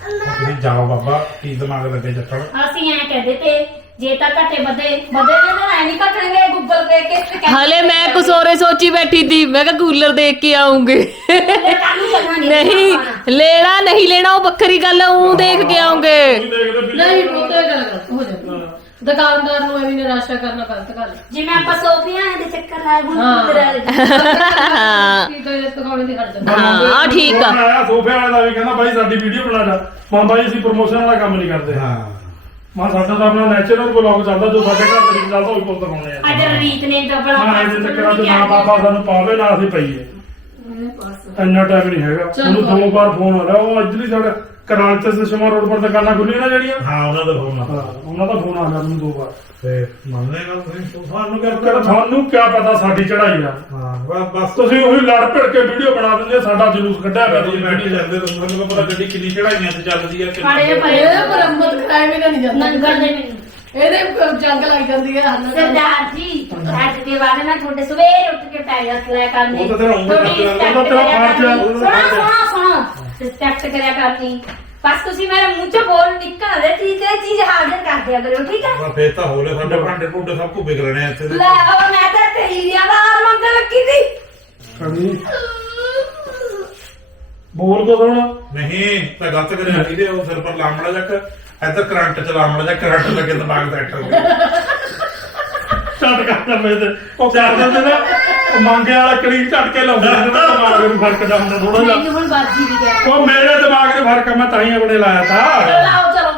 ਤੁਸੀਂ ਜਾਓ ਬਾਬਾ ਕੀ ਦਿਮਾਗ ਲੱਗੇ ਚੱਕਣ ਅਸੀਂ ਐ ਕਹਿੰਦੇ ਤੇ ਜੇ ਤਾਂ ਘਟੇ ਵਧੇ ਵਧੇ ਨੇ ਤਾਂ ਐ ਨਹੀਂ ਘਟਣਗੇ ਗੂਗਲ ਪੇ ਕੇ ਤੇ ਕਹਿੰਦੇ ਹਲੇ ਮੈਂ ਕੁਛ ਹੋਰੇ ਸੋਚੀ ਬੈਠੀ ਥੀ ਮੈਂ ਕਿਹਾ ਕੂਲਰ ਦੇਖ ਕੇ ਆਉਂਗੇ ਇਹ ਕਾਹਨੂੰ ਚੱਲਣਾ ਨਹੀਂ ਲੈਣਾ ਨਹੀਂ ਲੈਣਾ ਉਹ ਵੱਖਰੀ ਗੱਲ ਆ ਉਹ ਦੇਖ ਕੇ ਆਉਂਗੇ ਨਹੀਂ ਉਹ ਤਾਂ ਗੱਲ ਗਲਤ ਹੋ ਜਾਂਦੀ ਦੁਕਾਨਦਾਰ ਨੂੰ ਐਵੇਂ ਨਿਰਾਸ਼ਾ ਕਰਨਾ ਗਲਤ ਗੱਲ ਹੈ। ਜਿਵੇਂ ਆਪਾਂ ਸੋਫੀਆਂ ਦੇ ਚੱਕਰ ਲਾਏ ਹੁਣ ਹਾਂ। ਕੁਦਰ ਵਾਲੇ ਹਾਂ, ਆਹ ਠੀਕ ਆ। ਫੋਨ ਆਇਆ ਸੋਫੇ ਵਾਲੇ ਦਾ ਵੀ ਕਹਿੰਦਾ ਬਾਈ ਸਾਡੀ ਵੀਡੀਓ ਬਣਾ ਜਾ। ਮਾਂ ਬਾਈ ਅਸੀਂ ਪ੍ਰੋਮੋਸ਼ਨ ਵਾਲਾ ਕੰਮ ਨਹੀਂ ਕਰਦੇ। ਹਾਂ। ਮਾਂ ਸਾਡਾ ਤਾਂ ਆਪਣਾ ਨੈਚੁਰਲ ਬਲੌਗ ਚੱਲਦਾ ਜੋ ਸਾਡੇ ਘਰ ਦੇ ਵਿੱਚ ਚੱਲਦਾ ਉਹ ਕੁਝ ਦਿਖਾਉਣੇ ਆ। ਅੱਜ ਰੀਤ ਨੇ ਤਾਂ ਬੜਾ ਹਾਂ ਇਹਦੇ ਚੱਕਰਾਂ 'ਚ ਨਾ ਬਾਬਾ ਸਾਨੂੰ ਪਾਵੇ ਨਾ ਅਸੀਂ ਪਈਏ। ਇੰਨਾ ਟਾਈਮ ਨਹੀਂ ਹੈਗਾ। ਚੱਲ ਉਹਨੂੰ ਦੋ ਵਾਰ ਫੋਨ ਆ ਰਿਹਾ ਉਹ ਇੱਧਰਲੀ ਸਾਈਡ ਕਰਾਲ ਤੇ ਸਿਸ਼ਮਾ ਰੋਡ ਪਰ ਦੁਕਾਨਾਂ ਖੁੱਲੀਆਂ ਨਾ ਜਿਹੜੀਆਂ। ਹਾਂ ਉਹਨਾਂ ਦਾ ਫੋਨ ਆ। ਹਾਂ, ਉਹਨਾਂ ਦਾ ਫੋਨ ਆ ਗਿਆ ਮੈਨੂੰ ਦੋ ਵਾਰ। ਤੇ ਮੰਨਦੇ ਗੱਲ ਤੁਸੀਂ? ਤੁਹਾਨੂੰ ਕਿਆ ਕਹਿੰਦਾ ਤੁਹਾਨੂੰ ਕੀ ਪਤਾ ਸਾਡੀ ਚੜਾਈ ਦਾ ਹਾਂ ਬਸ- ਬਸ। ਤੁਸੀਂ ਉਹੀ ਲੜ ਭਿੜ ਕੇ ਵੀਡੀਓ ਬਣਾ ਦਿੰਦੇ ਸਾਡਾ ਜਲੂਸ ਕੱਢਿਆ ਪਿਆ। ਤੁਸੀਂ ਤੁਸੀਂ ਬੈਠੀ ਜਾਂਦੇ ਤੁਹਾਨੂੰ ਤੁਹਾਨੂੰ ਪਤਾ ਗੱਡੀ ਕਿੰਨੀ ਚੜਾਈਆਂ ਤੇ ਚੱਲਦੀ ਆ ਪੜੇ ਪੜੇ ਇਹ ਮੁਰੰਮਤ ਕਰਾਏ ਵੀ ਨਹੀਂ ਜਾਂਦਾ। ਨੰਗਲ ਦੇ ਮੈਨੂੰ ਇਹਦੇ ਜੰਗ ਲੱਗ ਜਾਂਦੀ ਹੈ ਹੱਲ ਸਰਦਾਰ ਜੀ ਅੱਜ ਦੇ ਬਾਅਦ ਨਾ ਤੁਹਾਡੇ ਸਵੇਰ ਉੱਠ ਕੇ ਪੈਰ ਲੈ ਕਰਨੀ। ਉਹ ਤਾਂ ਤੇਰਾ ਉਂਗਲ ਥੋੜੀ ਕਰਦਾ, respect ਉਹ ਤਾਂ ਤੇਰਾ ਫਰਜ਼ ਆ, ਤਾਂ ਸੁਣੋ ਆ। ਸੁਣੋ ਸੁਣੋ। ਰਿਸਪੈਕਟ ਕਰਿਆ ਕਰਨੀ ਬਸ ਤੁਸੀਂ ਮੇਰੇ ਮੂੰਹ ਚੋਂ ਬੋਲ ਨਿਕਲ ਦੇ ਚੀਜ਼ ਇਹ ਚੀਜ਼ ਹਾਜ਼ਰ ਕਰ ਦਿਆ ਕਰੋ ਠੀਕ ਹੈ? ਫੇਰ ਤਾਂ ਹੋ ਲਿਆ ਸਾਡੇ ਭਾਂਡੇ ਭੁੰਡੇ ਸਭ ਕੁ ਵਿਗੜਨੇ ਆ ਇੱਥੇ ਦੇ। ਲੈ ਉਹ ਮੈਂ ਤਾਂ ਤੇਰੀਆਂ ਦਾ ਹਾਰ ਮੰਗਣ ਲੱਗੀ ਸੀ। ਹਾਂਜੀ। ਬੋਲ ਕੋ ਹੁਣ? ਨਹੀਂ ਤਾਂ ਗਲਤ ਕਰਿਆ ਇਹਦੇ ਉਹ ਸਿਰ ਪਰ ਲਾਮੜਾ ਜੱਕ ਇੱਧਰ ਕਰੰਟ ਚ ਲਾਮੜਾ ਜੱਕ ਕਰੰਟ ਲੱਗੇ ਦਿਮਾਗ ਤੇ ਅੱਠ ਹੋ ਗਿਆ ਝਟ ਕਰ ਮੈਂ ਤੇ। ਉਹ ਚਾਰ ਦਿਨ ਦੇ ਨਾ ਉਹ ਮੰਗੇ ਵਾਲਾ ਕਲੀ ਝਟ ਕੇ ਲਾਉਂਦੇ ਨਾ ਦਿਮਾਗ ਨੂੰ ਫ਼ਰਕ ਦਾ ਹੁੰਦਾ ਥੋੜਾ ਜਿਹਾ। ਮੈਨੂੰ ਹੁਣ ਬਾਜੀ ਵੀ ਗਿਆ ਉਹ ਮੇਰੇ ਦਿਮਾਗ ਨੂੰ ਫ਼ਰਕ ਆ, ਮੈਂ ਤਾਂ ਹੀ ਆਪਣੇ ਲਾਇਆ ਤਾ। ਲਾਓ ਚਲੋ।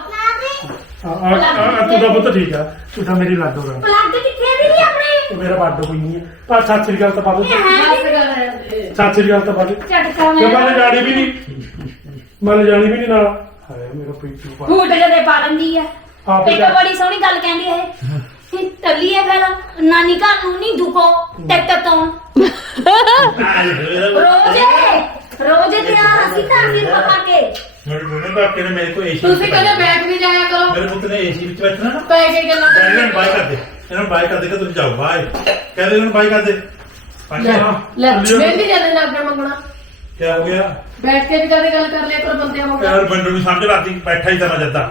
ਆ ਆ- ਆ ਤੂੰ ਤਾਂ ਪੁੱਤ ਠੀਕ ਆ। ਤੂੰ ਤਾਂ ਮੇਰੀ ਲੱਗ ਹੋਗਾ। ਪਲੱਗ ਕਿੱਥੇ ਦੀ ਨਹੀਂ ਆਪਣੇ? ਤੇ ਮੇਰਾ ਵੱਡ ਕੋਈ ਨਹੀਂ ਹੈ ਪਰ ਸਤਿ ਸ੍ਰੀ ਅਕਾਲ ਤਾਂ ਪਾ ਦੋ। ਇਹ ਹੈ ਬਸ ਸਤਿ ਸ੍ਰੀ ਅਕਾਲ ਤਾਂ ਪਾ ਦੇ। ਝਟਕਾ ਮੈਂ ਮੈਂ ਜਾਣੀ ਵੀ ਨਹੀਂ। ਮੈਂ ਜਾਣੀ ਵੀ ਨਹੀਂ ਨਾਲ। ਹਾਏ ਮੇਰਾ ਪੀਚੂ ਪਾ ਫੂਟ ਜਦੇ ਪਾ ਲੈਂਦੀ ਆ। ਆਪ ਇੱਕ ਜਾ- ਬੜੀ ਸੋਹਣੀ ਗੱਲ ਕਹਿੰਦੀ ਹੈ ਕਿ ਤਲੀ ਹੈ ਫਿਰ ਨਾਨੀ ਘਰ ਨੂੰ ਨਹੀਂ ਦੁਖੋ ਟੱਕ ਤੋਂ। ਰੋਜ਼ੇ ਰੋਜ਼ੇ ਤੇ ਆ ਅਸੀਂ ਤਾਂ ਸਿਰ ਪਕਾ ਕੇ। ਮੇਰੇ ਮੁੰਡੇ ਬਾਪੇ ਨੇ ਮੇਰੇ ਕੋਲ ਏਸੀ ਤੁਸੀਂ ਕਹਿੰਦੇ ਬੈਗ ਵੀ ਜਾਇਆ ਕਰੋ। ਮੇਰੇ ਪੁੱਤ ਨੇ ਏਸੀ ਵਿੱਚ ਬੈਠਣਾ ਨਾ। ਪੈ ਕੇ ਗੱਲਾਂ ਕਹਿੰਦੇ ਨੇ ਬਾਈ ਕਰ ਦੇ। ਇਹਨਾਂ ਨੂੰ ਬਾਈ ਕਰ ਦੇ ਕਿ ਤੁਸੀਂ ਜਾਓ ਬਾਈ ਕਹਿੰਦੇ ਇਹਨਾਂ ਨੂੰ ਬਾਈ ਕਰ ਦੇ। ਲੈ ਪੰਜਾ ਲੈ ਮੈਂ ਵੀ ਜਾਂਦੇ ਨਾ ਅੱਗੇ ਮੰਗਣਾ। ਕੀ ਹੋ ਗਿਆ? ਬੈਠ ਕੇ ਵੀ ਕਦੇ ਗੱਲ ਕਰ ਲਿਆ ਕਰੋ ਬੰਦਿਆਂ ਮੰਗਣਾ ਯਾਰ ਬੰਦੂ ਨੂੰ ਸਮਝ ਲਾਤੀ ਬੈਠਾ ਹੀ ਤਾਂ ਮੈਂ ਜੱਦਾ।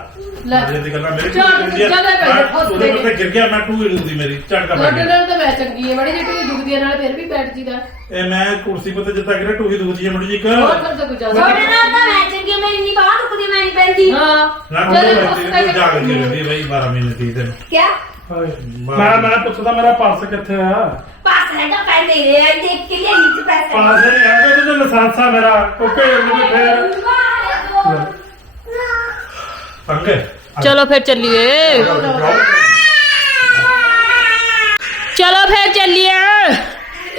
ਲੈ। ਇਹ ਦੀ ਗੱਲਾਂ ਮੇਰੇ ਚੱਲ, ਚੱਲ ਇਹ ਪੈ ਜਾ, ਫਸ ਉਹਦੇ ਗਏ। ਉੱਤੇ ਗਿਰ ਗਿਆ ਮੈਂ ਟੂ ਹੀਲ ਦੀ ਮੇਰੀ ਝਟਕਾ ਤੁਹਾਡੇ ਪੈ ਨਾਲ ਤਾਂ ਮੈਂ ਚੰਗੀ ਹੈ ਬੜੀ ਜਿਹੀ ਦੁਖਦੀ ਹੈ ਨਾਲ ਫਿਰ ਵੀ ਬੈਠ ਜੀਦਾ ਇਹ ਮੈਂ ਕੁਰਸੀ ਉੱਤੇ ਜਿੱਦਾਂ ਗਿਰਿਆ ਟੂ ਹੀ ਦੁਖਦੀ ਹੈ ਮੜੀ ਜੀ ਇੱਕ। ਹੋਰ ਫਿਰ ਤਾਂ ਕੁਝ ਜ਼ਿਆਦਾ ਤੁਹਾਡੇ ਨਾਲ ਤਾਂ ਮੈਂ ਚੰਗੀ ਮੇਰੀ ਨਹੀਂ ਬਾਤ ਰੁਕਦੀ ਮੈਂ ਨਹੀਂ ਪੈਂਦੀ। ਹਾਂ। ਨਾ ਚੱਲ ਕੋਈ ਉਸ ਨਹੀਂ ਤਰ੍ਹਾਂ ਜਾਗ ਹੀ ਜੀ ਰਹਿੰਦੀ ਬਈ 12 ਮਹੀਨੇ ਦੀ ਦਿਨ। ਕਿਆ? ਹਾਏ। ਮੈਂ ਮੈਂ ਪੁੱਛਦਾ ਮੇਰਾ ਪਰਸ ਕਿੱਥੇ ਆ? ਪਾਸ ਰਹਿਦਾ ਪੈਂਦੇ ਰੇ ਦੇਖ ਕੇ ਲਈ ਚ ਪੈਸੇ ਪਾਸ ਨਹੀਂ ਹੈਗਾ ਉਹਦੇ ਲਾਇਸੈਂਸ ਆ ਮੇਰਾ। ਉਹ ਭੇਜ ਮੈਨੂੰ ਫੇਰ। ਪੰਗੇ ਚਲੋ ਫਿਰ ਚੱਲੀਏ। ਚਲੋ ਫਿਰ ਚੱਲੀਏ।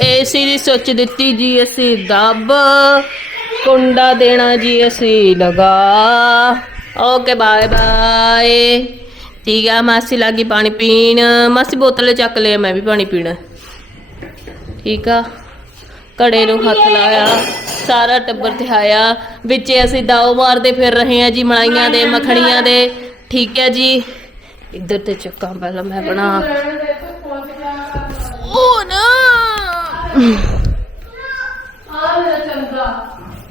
ਏਸੀ ਦੀ ਸੁੱਚ ਦਿੱਤੀ ਜੀ ਅਸੀਂ ਦੱਬ। ਕੁੰਡਾ ਦੇਣਾ ਜੀ ਅਸੀਂ ਲਗਾ। Okay, bye bye. ਠੀਕ ਆ, ਮਾਸੀ ਲੱਗੀ ਪਾਣੀ ਪੀਣ। ਮਾਸੀ ਬੋਤਲ ਚੱਕ ਲਿਆ ਮੈਂ ਵੀ ਪਾਣੀ ਪੀਣਾ। ਠੀਕ ਆ। ਘੜੇ ਨੂੰ ਹੱਥ ਲਾਇਆ। ਸਾਰਾ ਟੱਬਰ ਤੇ ਆਇਆ ਵਿੱਚ ਅਸੀਂ ਦਾਉ ਮਾਰਦੇ ਫਿਰ ਰਹੇ ਆ ਜੀ, ਮਲਾਈਆਂ ਦੇ, ਮੱਖਣੀਆਂ ਦੇ। ਠੀਕ ਹੈ ਜੀ। ਇੱਧਰ ਤੇ ਚੱਕਾਂ ਪਹਿਲਾਂ ਮੈਂ ਬਣਾ। ਉਹ ਨਾ। ਆ ਮੇਰਾ ਚੰਗਾ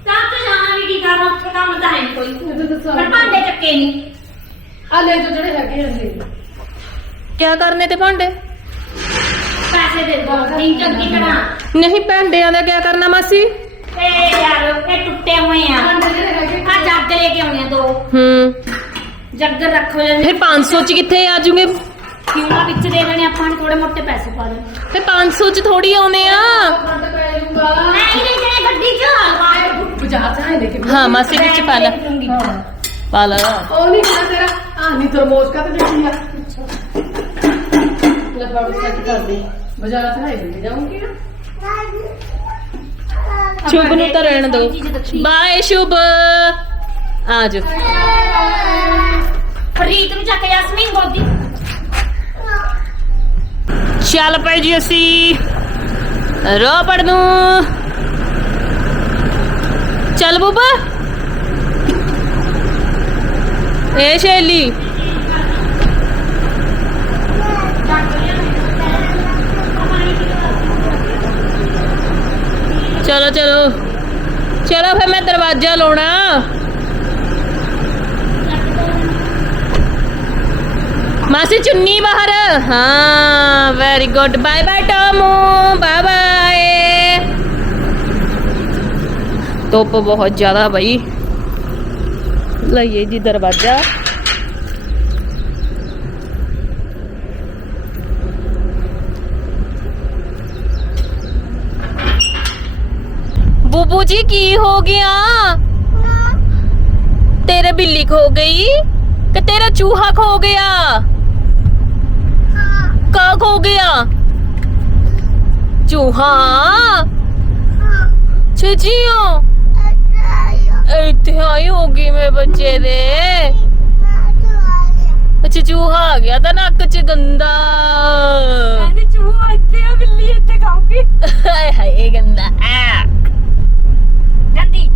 ਤਾਂ ਤੇ ਜਾਣਾ ਵੀ ਕੀ ਕਰਨਾ ਉੱਥੇ ਕੰਮ ਤਾਂ ਹੈ ਨੀ ਕੋਈ ਇਹ ਤਾਂ ਦੱਸਾਂ ਪਰ ਭਾਂਡੇ ਚੱਕੇ ਨਹੀਂ ਆ ਲੈ ਜੋ ਜਿਹੜੇ ਹੈਗੇ ਆ ਜੀ ਕਿਆ ਕਰਨੇ ਤੇ ਭਾਂਡੇ? ਪੈਸੇ ਦੇ ਦੋ ਨਹੀਂ ਚੰਗੀ ਤਰ੍ਹਾਂ ਨਹੀਂ ਭਾਂਡਿਆਂ ਦਾ ਕਿਆ ਕਰਨਾ ਮਾਸੀ? ਏ ਯਾਰ ਇਹ ਟੁੱਟੇ ਹੋਏ ਆ। ਭਾਂਡੇ ਜਿਹੜੇ ਹੈਗੇ ਆ ਜੱਗ ਲੈ ਕੇ ਆਉਣੇ ਆ ਦੋ। ਹੂੰ। ਜੱਗ ਰੱਖੋ ਜਾਂਦੇ ਫਿਰ 500 ਚ ਕਿੱਥੇ ਆ ਜੂਗੇ? ਕਿਉਂ ਵਿੱਚ ਦੇ ਦੇਣੇ ਆਪਾਂ ਨੂੰ ਥੋੜੇ ਮੋਟੇ ਪੈਸੇ ਪਾ ਦੇ। ਫਿਰ 500 ਚ ਥੋੜੀ ਆਉਨੇ ਆ। ਖੰਡ ਪੈ ਜੂਗਾ। ਨਹੀਂ ਨਹੀਂ ਜਿਹੜੇ ਗੱਡੀ ਚ। ਹਲਵਾਏ ਬਾਜ਼ਾਰ ਚ ਆਏ ਦੇਖੇ ਹਾਂ ਮਾਸੀ ਵਿੱਚ ਪਾ ਲੈ। ਪਾ ਲੈ। ਉਹ ਨਹੀਂ ਕਿਹਾ ਤੇਰਾ। ਆ ਨਹੀਂ ਤਰਮੋਸ ਕਾ ਤੇ ਦੇਖੀ ਆ। ਲੈ ਬਾਬੂ ਸੱਚ ਕਰ ਦੇ। ਬਾਜ਼ਾਰ ਚ ਆਏ ਲੈ ਜਾਉਂਗੀ ਨਾ? ਸ਼ੁਭ ਨੂੰ ਤਾਂ ਰਹਿਣ ਦਿਓ ਬਾਏ ਸ਼ੁਭ। ਆ ਜਾ ਰੀਤ ਨੂੰ ਚੱਕ ਯਾਸਮੀਨ ਗੋਦੀ। ਚੱਲ ਪਏ ਜੀ ਅਸੀਂ ਰੋਪੜ ਨੂੰ। ਚੱਲ ਬੁੱਬਾ। ਏ ਸ਼ੈਲੀ। ਚਲੋ ਚਲੋ। ਚਲੋ ਫਿਰ ਮੈਂ ਦਰਵਾਜ਼ਾ ਲਾਉਣਾ। ਮਾਸੀ ਚੁੰਨੀ ਬਾਹਰ ਹਾਂ ਵੈਰੀ ਗੁੱਡ ਬਾਏ ਬਾਏ ਟੋਮੂ ਬਾਏ ਬਾਏ ਧੁੱਪ ਬਹੁਤ ਜ਼ਿਆਦਾ ਬਈ ਲਈਏ ਜੀ ਦਰਵਾਜ਼ਾ ਬੂਬੂ ਜੀ ਕੀ ਹੋ ਗਿਆ ਤੇਰੇ ਬਿੱਲੀ ਖੋ ਗਈ ਕਿ ਤੇਰਾ ਚੂਹਾ ਖੋ ਗਿਆ ਕਾ ਖੋ ਗਿਆ। ਚੂਹਾ। ਚੀਚੀਓ ਇੱਥੇ ਆਈ ਹੋਗੀ ਮੇਰੇ ਬੱਚੇ ਦੇ। ਅੱਛਾ ਚੂਹਾ ਆ ਗਿਆ ਤਾਂ ਨੱਕ ਚ ਗੰਦਾ। ਕਹਿੰਦੇ ਚੂਹਾ ਇੱਥੇ ਆ ਬਿੱਲੀ ਇੱਥੇ ਖਾਊਗੀ। ਹਾਏ ਹਾਏ ਗੰਦਾ। ਆ ਗੰਦੀ।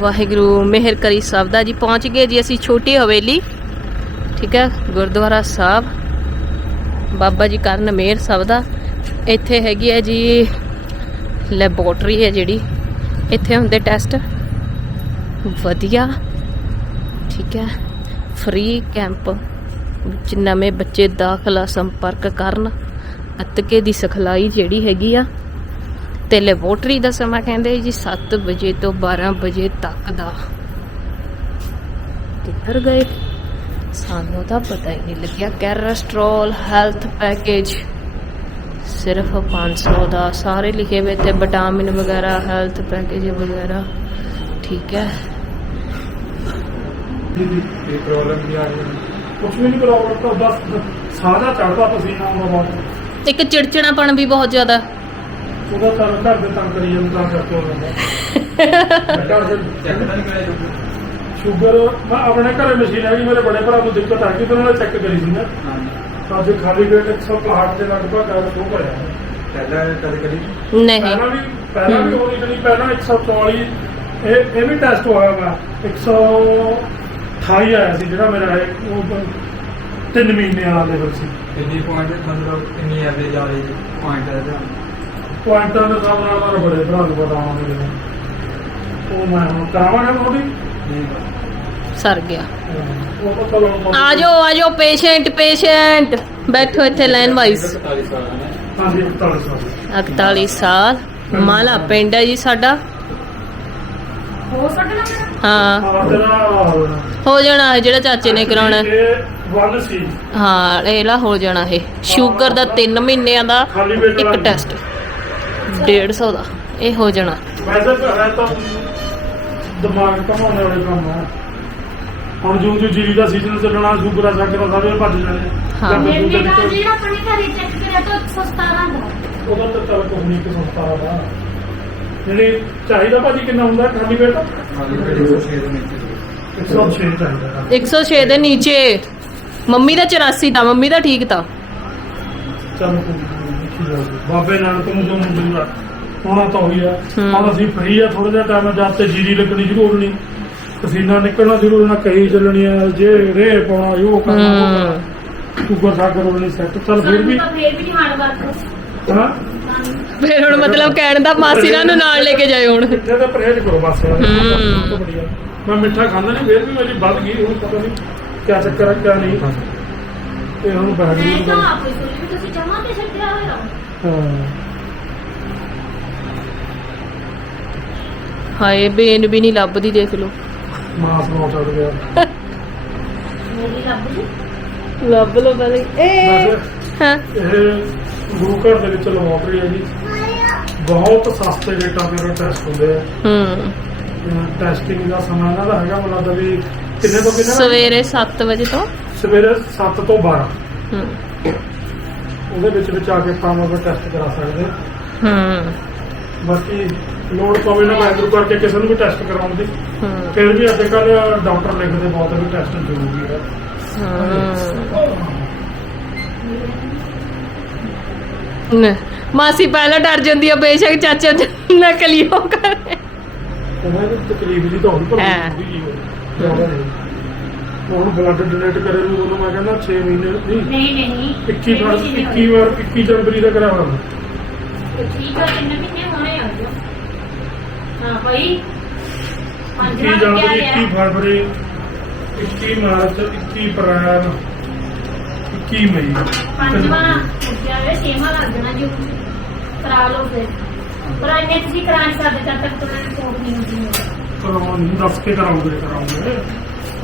ਵਾਹਿਗੁਰੂ ਮਿਹਰ ਕਰੀ ਸਭ ਦਾ ਜੀ ਪਹੁੰਚ ਗਏ ਜੀ ਅਸੀਂ ਛੋਟੀ ਹਵੇਲੀ। ਠੀਕ ਹੈ, ਗੁਰਦੁਆਰਾ ਸਾਹਿਬ, ਬਾਬਾ ਜੀ ਕਰਨ ਮਿਹਰ ਸਭ ਦਾ। ਇੱਥੇ ਹੈਗੀ ਹੈ ਜੀ, ਲੈਬੋਰਟਰੀ ਹੈ ਜਿਹੜੀ। ਇੱਥੇ ਹੁੰਦੇ ਟੈਸਟ। ਵਧੀਆ। ਠੀਕ ਹੈ, ਫ੍ਰੀ ਕੈਂਪ ਵਿੱਚ ਨਵੇਂ ਬੱਚੇ ਦਾਖਲਾ ਸੰਪਰਕ ਕਰਨ, ਅਤਕੇ ਦੀ ਸਿਖਲਾਈ ਜਿਹੜੀ ਹੈਗੀ ਆ। ਤੇ ਲੈਬੋਰਟਰੀ ਦਾ ਸਮਾਂ ਕਹਿੰਦੇ ਜੀ 7 ਵਜੇ ਤੋਂ 12 ਵਜੇ ਤੱਕ ਦਾ। ਕਿੱਧਰ ਗਏ? ਸਾਨੂੰ ਤਾਂ ਪਤਾ ਹੀ ਨਹੀਂ ਲੱਗਿਆ। ਕੈਰਸਟ੍ਰੋਲ ਹੈਲਥ ਪੈਕੇਜ ਸਿਰਫ 500 ਦਾ। ਸਾਰੇ ਲਿਖੇ ਹੋਏ ਤੇ ਵਿਟਾਮਿਨ ਵਗੈਰਾ ਹੈਲਥ ਪੈਕੇਜ ਵਗੈਰਾ। ਠੀਕ ਹੈ। ਇਹ ਪ੍ਰੋਬਲਮ ਕੀ ਆ ਰਹੀ। ਹੈ ਕੁਝ ਵੀ ਨਹੀਂ ਪ੍ਰੋਬਲਮ ਤਾਂ ਬਸ ਸਾਦਾ ਚੜਦਾ ਪਸੀਨਾ ਆਉਂਦਾ ਬਹੁਤ ਇੱਕ ਚਿੜਚਿੜਾਪਣ ਵੀ ਬਹੁਤ ਜ਼ਿਆਦਾ। ਉਹਦਾ ਤਾਂ ਘਰ ਦੇ ਤੰਗ ਕਰੀ ਜਾਂਦਾ ਕਰਕੇ ਹੋ ਜਾਂਦਾ ਚੈੱਕ ਤਾਂ ਨਹੀਂ ਕਰਿਆ ਸ਼ੂਗਰ ਮੈਂ ਆਪਣੇ ਘਰੇ ਮਸ਼ੀਨ ਹੈਗੀ ਮੇਰੇ ਬੜੇ ਭਰਾ ਨੂੰ ਦਿੱਕਤ ਆ ਗਈ ਤੇ ਉਹਨਾਂ ਨੇ ਚੈੱਕ ਕਰੀ ਸੀ ਨਾ ਤਾਂ ਅੱਜ ਖਾਲੀ ਪੇਟ 165 ਦੇ ਲਗਭਗ ਆ ਸ਼ੋ ਕਰਿਆ ਪਹਿਲਾਂ ਕਦੇ ਕਦੀ? ਨਹੀਂ। ਪਹਿਲਾਂ ਵੀ ਪਹਿਲਾਂ ਵੀ ਹੋਣੀ ਜਿਹੜੀ ਪਹਿਲਾਂ 144 ਇਹ ਇਹ ਵੀ ਟੈਸਟ ਹੋਇਆ ਵਾ। 128 ਆਇਆ ਸੀ ਜਿਹੜਾ ਮੇਰਾ ਇਹ ਉਹ ਤਿੰਨ ਮਹੀਨੇ ਵਾਲਾ ਲੈਵਲ ਸੀ। ਕਿੰਨੀ ਪੁਆਇੰਟ ਮਤਲਬ ਕਿੰਨੀ ਐਵਰੇਜ ਆ ਰਹੀ ਪੁਆਇੰਟ ਦਾ ਪੁਆਇੰਟਾਂ ਦੇ ਹਿਸਾਬ ਨਾਲ ਬੜੇ ਭਰਾ ਨੂੰ ਮੇਰੇ ਉਹ ਮੈਂ ਹੁਣ ਕਰਾਵਾਂਗਾ ਉਹਦੀ ਨਹੀਂ ਸਰ ਗਿਆ। ਆ ਜਾਓ ਆ ਜਾਓ ਪੇਸ਼ੈਂਟ ਪੇਸ਼ੈਂਟ ਬੈਠੋ ਇੱਥੇ ਲਾਈਨ ਵਾਈਜ਼ 41 ਸਾਲ। ਮਾਲਾ, ਪਿੰਡ ਹੈ ਜੀ ਸਾਡਾ। ਹਾਂ। ਹੋ ਜਾਣਾ ਹੈ ਜਿਹੜਾ ਚਾਚੇ ਨੇ ਕਰਾਉਣਾ। ਹਾਂ, ਇਹ ਲਾ ਹੋ ਜਾਣਾ ਇਹ। ਸ਼ੂਗਰ ਦਾ 3 ਮਹੀਨਿਆਂ ਦਾ ਇੱਕ ਵਾਲਾ ਟੈਸਟ 150 ਦਾ। ਇਹ ਹੋ ਜਾਣਾ। ਵੈਸੇ ਤਾਂ ਹੈ ਤਾਂ ਦਿਮਾਗ ਕਮਾਉਣੇ ਵਾਲੇ ਕੰਮ ਆ। ਹੁਣ ਜੂ ਜੂ ਜੀਰੀ ਦਾ ਸੀਜ਼ਨ ਚੱਲਣਾ ਸ਼ੂਗਰ ਆ ਸਕਦਾ ਸਾਰੇ ਭੱਜ ਜਾਣੇ ਹਾਂ। ਨਾਲ ਦੀ ਜਿਹੜਾ ਆਪਣੇ ਘਰੇ ਚੈੱਕ ਕਰਿਆ ਤਾਂ 117 ਦਾ। ਉਹਦਾ ਤਾਂ ਕੋਈ ਨਹੀਂ ਕਿ ਸੰਸਥਾ ਦਾ। ਜਿਹੜੀ ਚਾਹੀਦਾ ਭਾਜੀ ਕਿੰਨਾ ਹੁੰਦਾ ਖਾਲੀ ਪੇਟ? ਖਾਲੀ ਪੇਟ 106 ਦੇ ਨੀਚੇ। 106 ਚਾਹੀਦਾ। 106 ਦੇ ਨੀਚੇ। ਮੰਮੀ ਦਾ 84 ਦਾ ਮੰਮੀ ਦਾ ਠੀਕ ਤਾਂ। ਚੱਲ ਕੋਈ ਨੀ, ਦੇਖੀ ਜਾਊਗੀ। ਬਾਬੇ ਨਾਨਕ ਨੂੰ ਜੋ ਮਨਜ਼ੂਰ ਆ ਹੋਣਾ ਤਾਂ ਉਹੀ ਆ। ਹੂੰ। ਹੁਣ ਅਸੀਂ ਫਰੀ ਆ ਥੋੜਾ ਜਿਹਾ ਟਾਈਮ ਜਦ ਤੇ ਜੀਰੀ ਲੱਗਣੀ ਸ਼ੁਰੂ ਹੋਣੀ ਪਸੀਨਾ ਨਿਕਲਣਾ ਸ਼ੁਰੂ ਹੋਣਾ ਕਹੀ ਚੱਲਣੀ ਆ ਜੇ ਰੇ ਪਾਉਣਾ ਉਹ ਕਰਨਾ ਉਹ। ਹੂੰ। ਸ਼ੂਗਰ ਸਾਗਰ ਹੋਣੀ ਸੈੱਟ ਚੱਲ ਫਿਰ ਵੀ ਫੇਰ ਵੀ ਨਹੀਂ ਹਾਂ? ਹੁਣ ਮਤਲਬ ਕਹਿਣ ਦਾ ਮਾਸੀ ਨਾਲ ਨੂੰ ਨਾਲ ਲੈ ਕੇ ਜਾਏ ਹੁਣ। ਮਿੱਠੇ ਦਾ ਪਰਹੇਜ਼ ਕਰੋ ਬਸ। ਹੂੰ। ਮੈਂ ਮਿੱਠਾ ਖਾਂਦਾ ਨਹੀਂ ਫਿਰ ਵੀ ਮੇਰੀ ਵੱਧ ਗਈ ਹੁਣ ਪਤਾ ਨਹੀਂ ਕਿਆ ਚੱਕਰ ਆ ਕਿਆ ਨਹੀਂ। ਤੇ ਹੁਣ ਬਹਿ ਮੈਂ ਗਈ ਤਾਂ ਆਪੇ ਸੋਚੀ ਵੀ ਤੁਸੀਂ ਜਮਾ ਤੇ ਛੱਡਿਆ ਹੋਇਆ? ਹਾਂ। ਹਾਏ ਬੇਨ ਵੀ ਨਹੀਂ ਲੱਭਦੀ ਦੇਖ ਲਓ। ਮਾਸ ਨੋਟ ਚੱਲ ਗਿਆ। ਮੇਰੀ ਰੱਬ ਜੀ। ਲੱਭ ਲਓ ਪਹਿਲੇ। ਏ! ਹਾਂ। ਇਹ ਗੁਰੂ ਘਰ ਦੇ ਵਿੱਚ ਲੈਬੋਰਟਰੀ ਹੈ ਜੀ। ਬਹੁਤ ਸਸਤੇ ਰੇਟਾਂ ਤੇ ਟੈਸਟ ਹੁੰਦੇ ਆ। ਹੂੰ। ਟੈਸਟਿੰਗ ਦਾ ਸਮਾਂ ਇਹਨਾਂ ਦਾ ਹੈਗਾ ਮਤਲਬ ਵੀ ਕਿੰਨੇ ਤੋਂ ਕਿੰਨੇ? ਸਵੇਰੇ 7 ਵਜੇ ਤੋਂ। ਸਵੇਰੇ 7 ਤੋਂ 12 ਹੂੰ। ਉਹਦੇ ਵਿੱਚ ਵਿੱਚ ਆ ਕੇ ਆਪਾਂ ਉਹ ਟੈਸਟ ਕਰਾ ਸਕਦੇ ਹਾਂ। ਹੂੰ। ਬਾਕੀ ਲੋੜ ਪਵੇ ਨਾ ਵਾਹਿਗੁਰੂ ਕਰਕੇ ਕਿਸੇ ਨੂੰ ਵੀ ਟੈਸਟ ਕਰਾਉਣ ਦੀ। ਫਿਰ ਵੀ ਅੱਜ ਕੱਲ ਡਾਕਟਰ ਲਿਖਦੇ ਬਹੁਤ ਵੀ ਟੈਸਟ ਜ਼ਰੂਰੀ ਹੈ। ਨ- ਮਾਸੀ ਪਹਿਲਾਂ ਡਰ ਜਾਂਦੀ ਆ ਬੇਸ਼ੱਕ ਚਾਚਾ ਨਕਲੀ ਹੋ ਕਰੇ। ਉਹਨਾਂ ਦੀ ਤਕਲੀਫ ਜੀ ਤਾਂ ਹੋਣੀ ਪਰ ਹਾਂ। ਥੋੜੀ ਜਿਹੀ ਹੋਣੀ, ਜ਼ਿਆਦਾ ਨਹੀਂ। ਹੁਣ ਬਲੱਡ ਡੋਨੇਟ ਕਰੇ ਨੂੰ ਉਹਨੂੰ ਮੈਂ ਕਹਿੰਦਾ 6 ਮਹੀਨੇ ਨਹੀਂ। ਨਹੀਂ ਨਹੀਂ। 21 ਵਾਰ 21 ਵਾਰ 21 ਜਨਵਰੀ ਦਾ ਕਰਾਵਾਂਗੇ। ਠੀਕ ਆ ਤਿੰਨ ਮਹੀਨੇ ਹਾਂ ਭਾਈ 21 ਪੰਜਵਾਂ ਜਨਵਰੀ ਲੱਗਿਆ 21 ਫਰਵਰੀ 21 ਮਾਰਚ 21 ਅਪ੍ਰੈਲ 21 ਮਈ। ਪੰਜਵਾਂ ਲੱਗਿਆ ਵੇ ਛੇਵਾਂ ਲੱਗ ਜਾਣਾ ਜੀ ਕਰਾ ਲਓ ਫਿਰ। ਪਰ ਇੰਨੇ ਤੁਸੀਂ ਕਰਾ ਨਹੀਂ ਸਕਦੇ ਜਦ ਤੱਕ ਤੁਹਾਨੂੰ ਰਿਪੋਰਟ ਨਹੀਂ ਹੁੰਦੀ ਹੈ ਕਰਾਉਣ ਦੱਸ ਕੇ ਕਰਾਉਂਗੇ ਕਰਾਉਂਗੇ।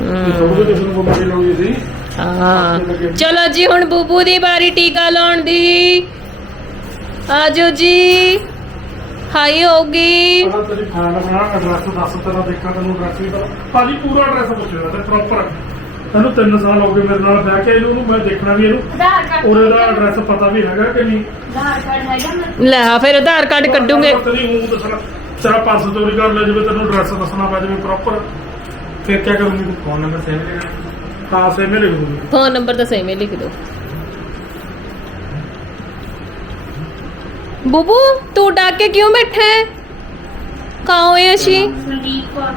ਹੂੰ ਉਹਦੇ ਕਿਸੇ ਨੂੰ ਬਿਮਾਰੀ ਲਾਉਣੀ ਸੀ। ਹਾਂ। ਚਲੋ ਜੀ ਹੁਣ ਬੂਬੂ ਦੀ ਵਾਰੀ ਟੀਕਾ ਲਾਉਣ ਦੀ। ਆਜੋ ਜੀ। ਹਾਈ ਹੋਊਗੀ। ਪਹਿਲਾਂ ਤੇਰੀ ਫਾਈਲ ਬਣਾ ਐਡਰੈਸ ਦੱਸ ਤੇਰਾ ਦੇਖਾਂ ਤੈਨੂੰ ਐਡਰੈਸ ਵੀ ਪਤਾ ਭਾਜੀ ਪੂਰਾ ਐਡਰੈਸ ਪੁੱਛਿਆ ਤੇ ਪ੍ਰੋਪਰ ਤੈਨੂੰ 3 ਸਾਲ ਹੋ ਗਏ ਮੇਰੇ ਨਾਲ ਬਹਿ ਕੇ ਇਹਨੂੰ ਮੈਂ ਦੇਖਣਾ ਵੀ ਇਹਨੂੰ। ਆਧਾਰ ਕਾਰਡ ਉਹਦੇ ਦਾ ਐਡਰੈਸ ਪਤਾ ਵੀ ਹੈਗਾ ਕਿ ਨਹੀਂ? ਆਧਾਰ ਕਾਰਡ ਹੈਗਾ ਮੇਰੇ ਲੈ ਆ ਫਿਰ ਆਧਾਰ ਕਾਰਡ ਕੱਢੂਗੇ। ਤੇਰੀ ਮੂੰਹ ਦੱਸਣਾ ਤੇਰਾ ਪਰਸ ਚੋਰੀ ਕਰ ਲੈ ਜਿਵੇਂ ਤੈਨੂੰ ਐਡਰੈਸ ਦੱਸਣਾ ਪੈ ਜਾਵੇ ਪ੍ਰੋਪਰ ਫਿਰ ਕੀ ਕਰੂੰਗੀ ਤੂੰ? ਫੋਨ ਨੰਬਰ ਸੇਵ ਕਰਨਾ ਹਾਂ ਸੇਮੇ ਲਿਖ ਦੂੰਗੀ। ਫੋਨ ਨੰਬਰ ਤਾਂ ਸੇਮ ਹੀ ਲਿਖ ਦਿਓ ਬੂਬੂ ਤੂੰ ਡਾਕ ਕੇ ਕਿਉਂ ਬੈਠਾ ਹੈ ਕਹਾਂ ਹੋਏ ਅਸੀਂ ਸੰਦੀਪ ਕੌਰ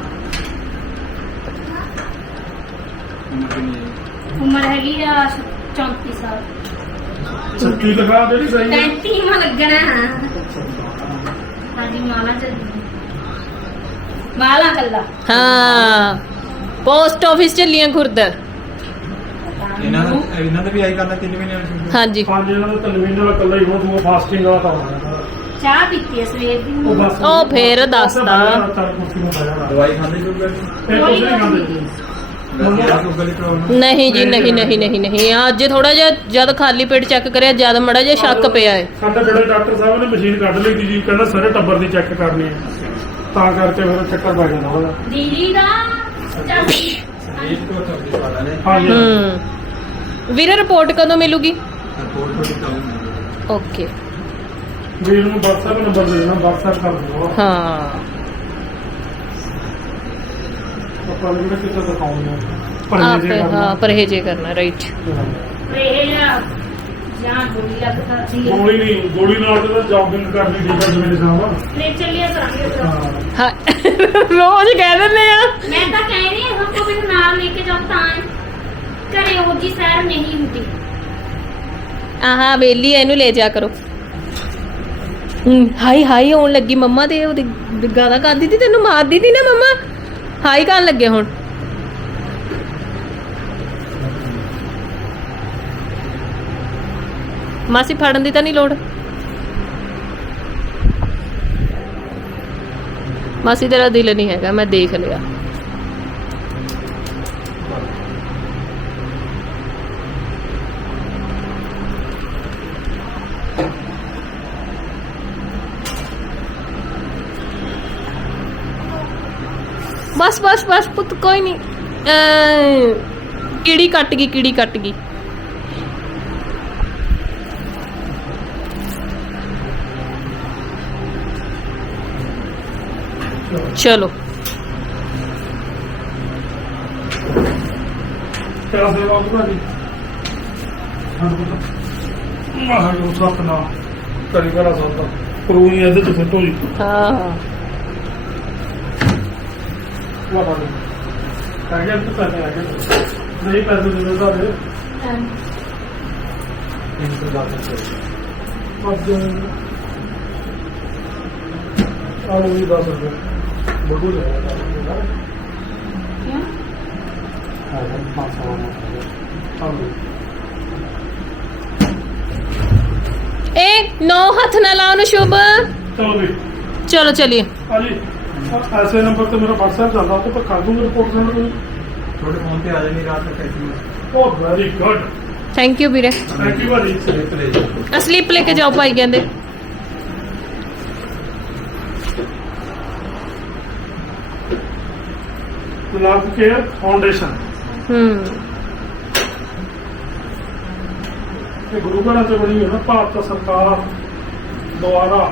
ਉਮਰ ਕਿੰਨੀ ਹੈ ਉਮਰ ਹੈਗੀ ਆ 34 ਸਾਲ ਸੱਚੀ ਲਿਖਾ ਜਿਹੜੀ ਸਹੀ ਹੈ 35 ਮਾ ਲੱਗਣਾ ਹਾਂ ਹਾਂਜੀ ਮਾਲਾ ਚੱਲੀ ਮਾਲਾ ਕੱਲਾ ਹਾਂ ਪੋਸਟ ਆਫਿਸ ਚੱਲੀਆਂ ਖੁਰਦਰ ਇਹਨਾਂ ਦਾ ਇਹਨਾਂ ਦਾ ਵੀ ਆਈ ਕਰਨਾ 3 ਮਹੀਨੇ ਵਿੱਚ ਹਾਂਜੀ। ਪੰਜ ਇਹਨਾਂ ਦਾ ਤਨਵੀਨ ਵਾਲਾ ਕੱਲਾ ਹੀ ਹੁਣ ਤੂੰ ਫਾਸਟਿੰਗ ਵਾਲਾ ਤਾਂ ਹੋਣਾ ਚਾਹ ਪੀਤੀ ਆ ਸਵੇਰ ਦੀ? ਉਹ ਬਸ। ਉਹ ਫੇਰ ਦੱਸਦਾ। ਚੱਲ ਕੁਰਸੀ ਨੂੰ ਬਹਿ ਦਵਾਈ ਖਾਂਦੇ ਸ਼ੂਗਰ ਦੀ ਇਹ ਕੁਛ ਨਹੀਂ ਖਾਂਦੇ। ਜੀ ਨਹੀਂ ਨਹੀਂ ਨਹੀਂ। ਨਹੀਂ ਅੱਜ ਥੋੜਾ ਜਿਹਾ ਜਦ ਖਾਲੀ ਪੇਟ ਚੈੱਕ ਕਰਿਆ ਜਦ ਮੜਾ ਜਿਹਾ ਸ਼ੱਕ ਪਿਆ ਹੈ ਸਾਡੇ ਬੜੇ ਡਾਕਟਰ ਸਾਹਿਬ ਨੇ ਮਸ਼ੀਨ ਕੱਢ ਲਈ ਸੀ ਜੀ ਕਹਿੰਦਾ ਸਾਰੇ ਟੱਬਰ ਦੀ ਚੈੱਕ ਕਰਨੀ ਹੈ। ਤਾਂ ਕਰਕੇ ਫਿਰ ਚੱਕਰ ਪੈ ਜਾਂਦਾ ਉਹਦਾ। ਦੀਦੀ ਦਾ ਚਾਚੀ ਇਹ ਤੋਂ ਚੱਲਦੀ ਵਾਲਾ ਨੇ ਹਾਂਜੀ ਹੂੰ ਵੀਰੇ ਰਿਪੋਰਟ ਕਦੋਂ ਮਿਲੂਗੀ ਰਿਪੋਰਟ ਥੋੜੀ ਕੰਮ ਓਕੇ ਵੀਰ ਨੂੰ WhatsApp ਨੰਬਰ ਦੇ ਦੇਣਾ WhatsApp ਕਰ ਦਿਓ ਹਾਂ ਆਪਾਂ ਨੂੰ ਕਿਹੜਾ ਕਿੱਥੇ ਦਿਖਾਉਂਦੇ ਆ ਪਰਹੇਜ਼ ਆਪੇ ਕਰਨਾ। ਹਾਂ ਪਰਹੇਜੇ ਕਰਨਾ ਰਾਈਟ ਇਹ ਜਾਂ ਗੋਲੀ ਲੱਗ ਕਰਦੀ ਹੈ। ਗੋਲੀ ਨਹੀਂ ਗੋਲੀ ਨਾਲ ਤਾਂ ਜੌਗਿੰਗ ਕਰਨੀ ਠੀਕ ਹੈ ਜਿਵੇਂ ਸਾਹਿਬ ਲੈ ਚੱਲਿਆ ਕਰਾਂਗੇ ਫਿਰ। ਹਾਂ ਹਾਂ। ਰੋਜ਼ ਕਹਿ ਦਿੰਦੇ ਆ। ਮੈਂ ਤਾਂ ਕਹਿ ਰਹੀ ਹਾਂ ਸਭ ਮੈਨੂੰ ਨਾਲ ਲੈ ਕੇ ਜਾਓ ਤਾਂ ਘਰੇ ਉਹ ਜੀ ਸੈਰ ਨਹੀਂ ਹੁੰਦੀ। ਆਹਾ ਵੇਲੀ ਆ, ਇਹਨੂੰ ਲੈ ਜਾ ਕਰੋ। ਹੂੰ ਹਾਈ ਹਾਈ ਆਉਣ ਲੱਗੀ ਮੰਮਾ ਤੇ ਉਹਦੀ ਗਾਣਾ ਕਰਦੀ ਤੀ ਤੈਨੂੰ ਮਾਰਦੀ ਤੀ ਨਾ ਮੰਮਾ। ਹਾਈ ਕਰਨ ਲੱਗੇ ਹੁਣ? ਮਾਸੀ ਫੜਨ ਦੀ ਤਾਂ ਨਹੀਂ ਲੋੜ। ਮਾਸੀ ਤੇਰਾ ਦਿਲ ਨਹੀਂ ਹੈਗਾ ਮੈਂ ਦੇਖ ਲਿਆ। ਬਸ ਬਸ ਬਸ ਪੁੱਤ ਕੋਈ ਨਹੀਂ। ਅਹ, ਕੀੜੀ ਕੱਟ ਗਈ ਕੀੜੀ ਕੱਟ ਗਈ। ਚਲੋ। ਕਿਆ ਸੇਵਾ ਉਹ ਭਾਜੀ ਵਾਹਿਗੁਰੂ ਸਤਨਾਮ ਕਰੀ ਕਰਾ ਸੰਤ ਕਰੂਣੀ ਇਹਦੇ ਚ ਫਿੱਟੋ ਜੀ ਹਾਂ। ਵਾਹ ਬਾਬਾ ਕਹਿ ਗਿਆ ਤੂੰ ਪੈਸੇ ਆ ਗਏ ਨਹੀਂ ਪੈਸੇ ਦੇ ਦੇ ਸਾਰੇ ਇਹ ਤੋਂ ਜ਼ਿਆਦਾ ਚੱਲਦੀ ਅੱਜ ਆਲੂ ਵੀ ਦੱਸ ਰੁਪਏ ਇਹ ਨੌ ਹੱਥ ਨਾ ਨੂੰ ਸ਼ੁਭ ਚਲੋ ਵੀ ਚਲੋ ਚਲਿਏ। ਹਾਂਜੀ। ਐਸੇ ਨੰਬਰ ਤੇ ਮੇਰਾ WhatsApp ਚੱਲਦਾ ਉਹ ਤੇ ਕਰ ਦੂੰਗਾ ਰਿਪੋਰਟ ਸੈਂਡ ਕੋਈ। ਤੁਹਾਡੇ ਫੋਨ ਤੇ ਆ ਜਾਣੀ ਰਾਤ ਤੱਕ ਐਸੀ ਉਹ ਵੈਰੀ ਗੁੱਡ ਥੈਂਕ ਯੂ ਵੀਰੇ। ਥੈਂਕ ਯੂ ਭਾਜੀ। ਸਲਿੱਪ ਲੈ ਜਾਓ। ਅਸਲੀਪ ਲੈ ਕੇ ਜਾਓ ਭਾਈ ਕਹਿੰਦੇ। ਲਵ ਕੇਅਰ ਫਾਊਂਡੇਸ਼ਨ ਹੂੰ। ਇਹ ਗੁਰੂ ਘਰਾਂ ਤੇ ਬਣੀ ਹੋਈ ਨਾ ਭਾਰਤ ਸਰਕਾਰ ਦੁਆਰਾ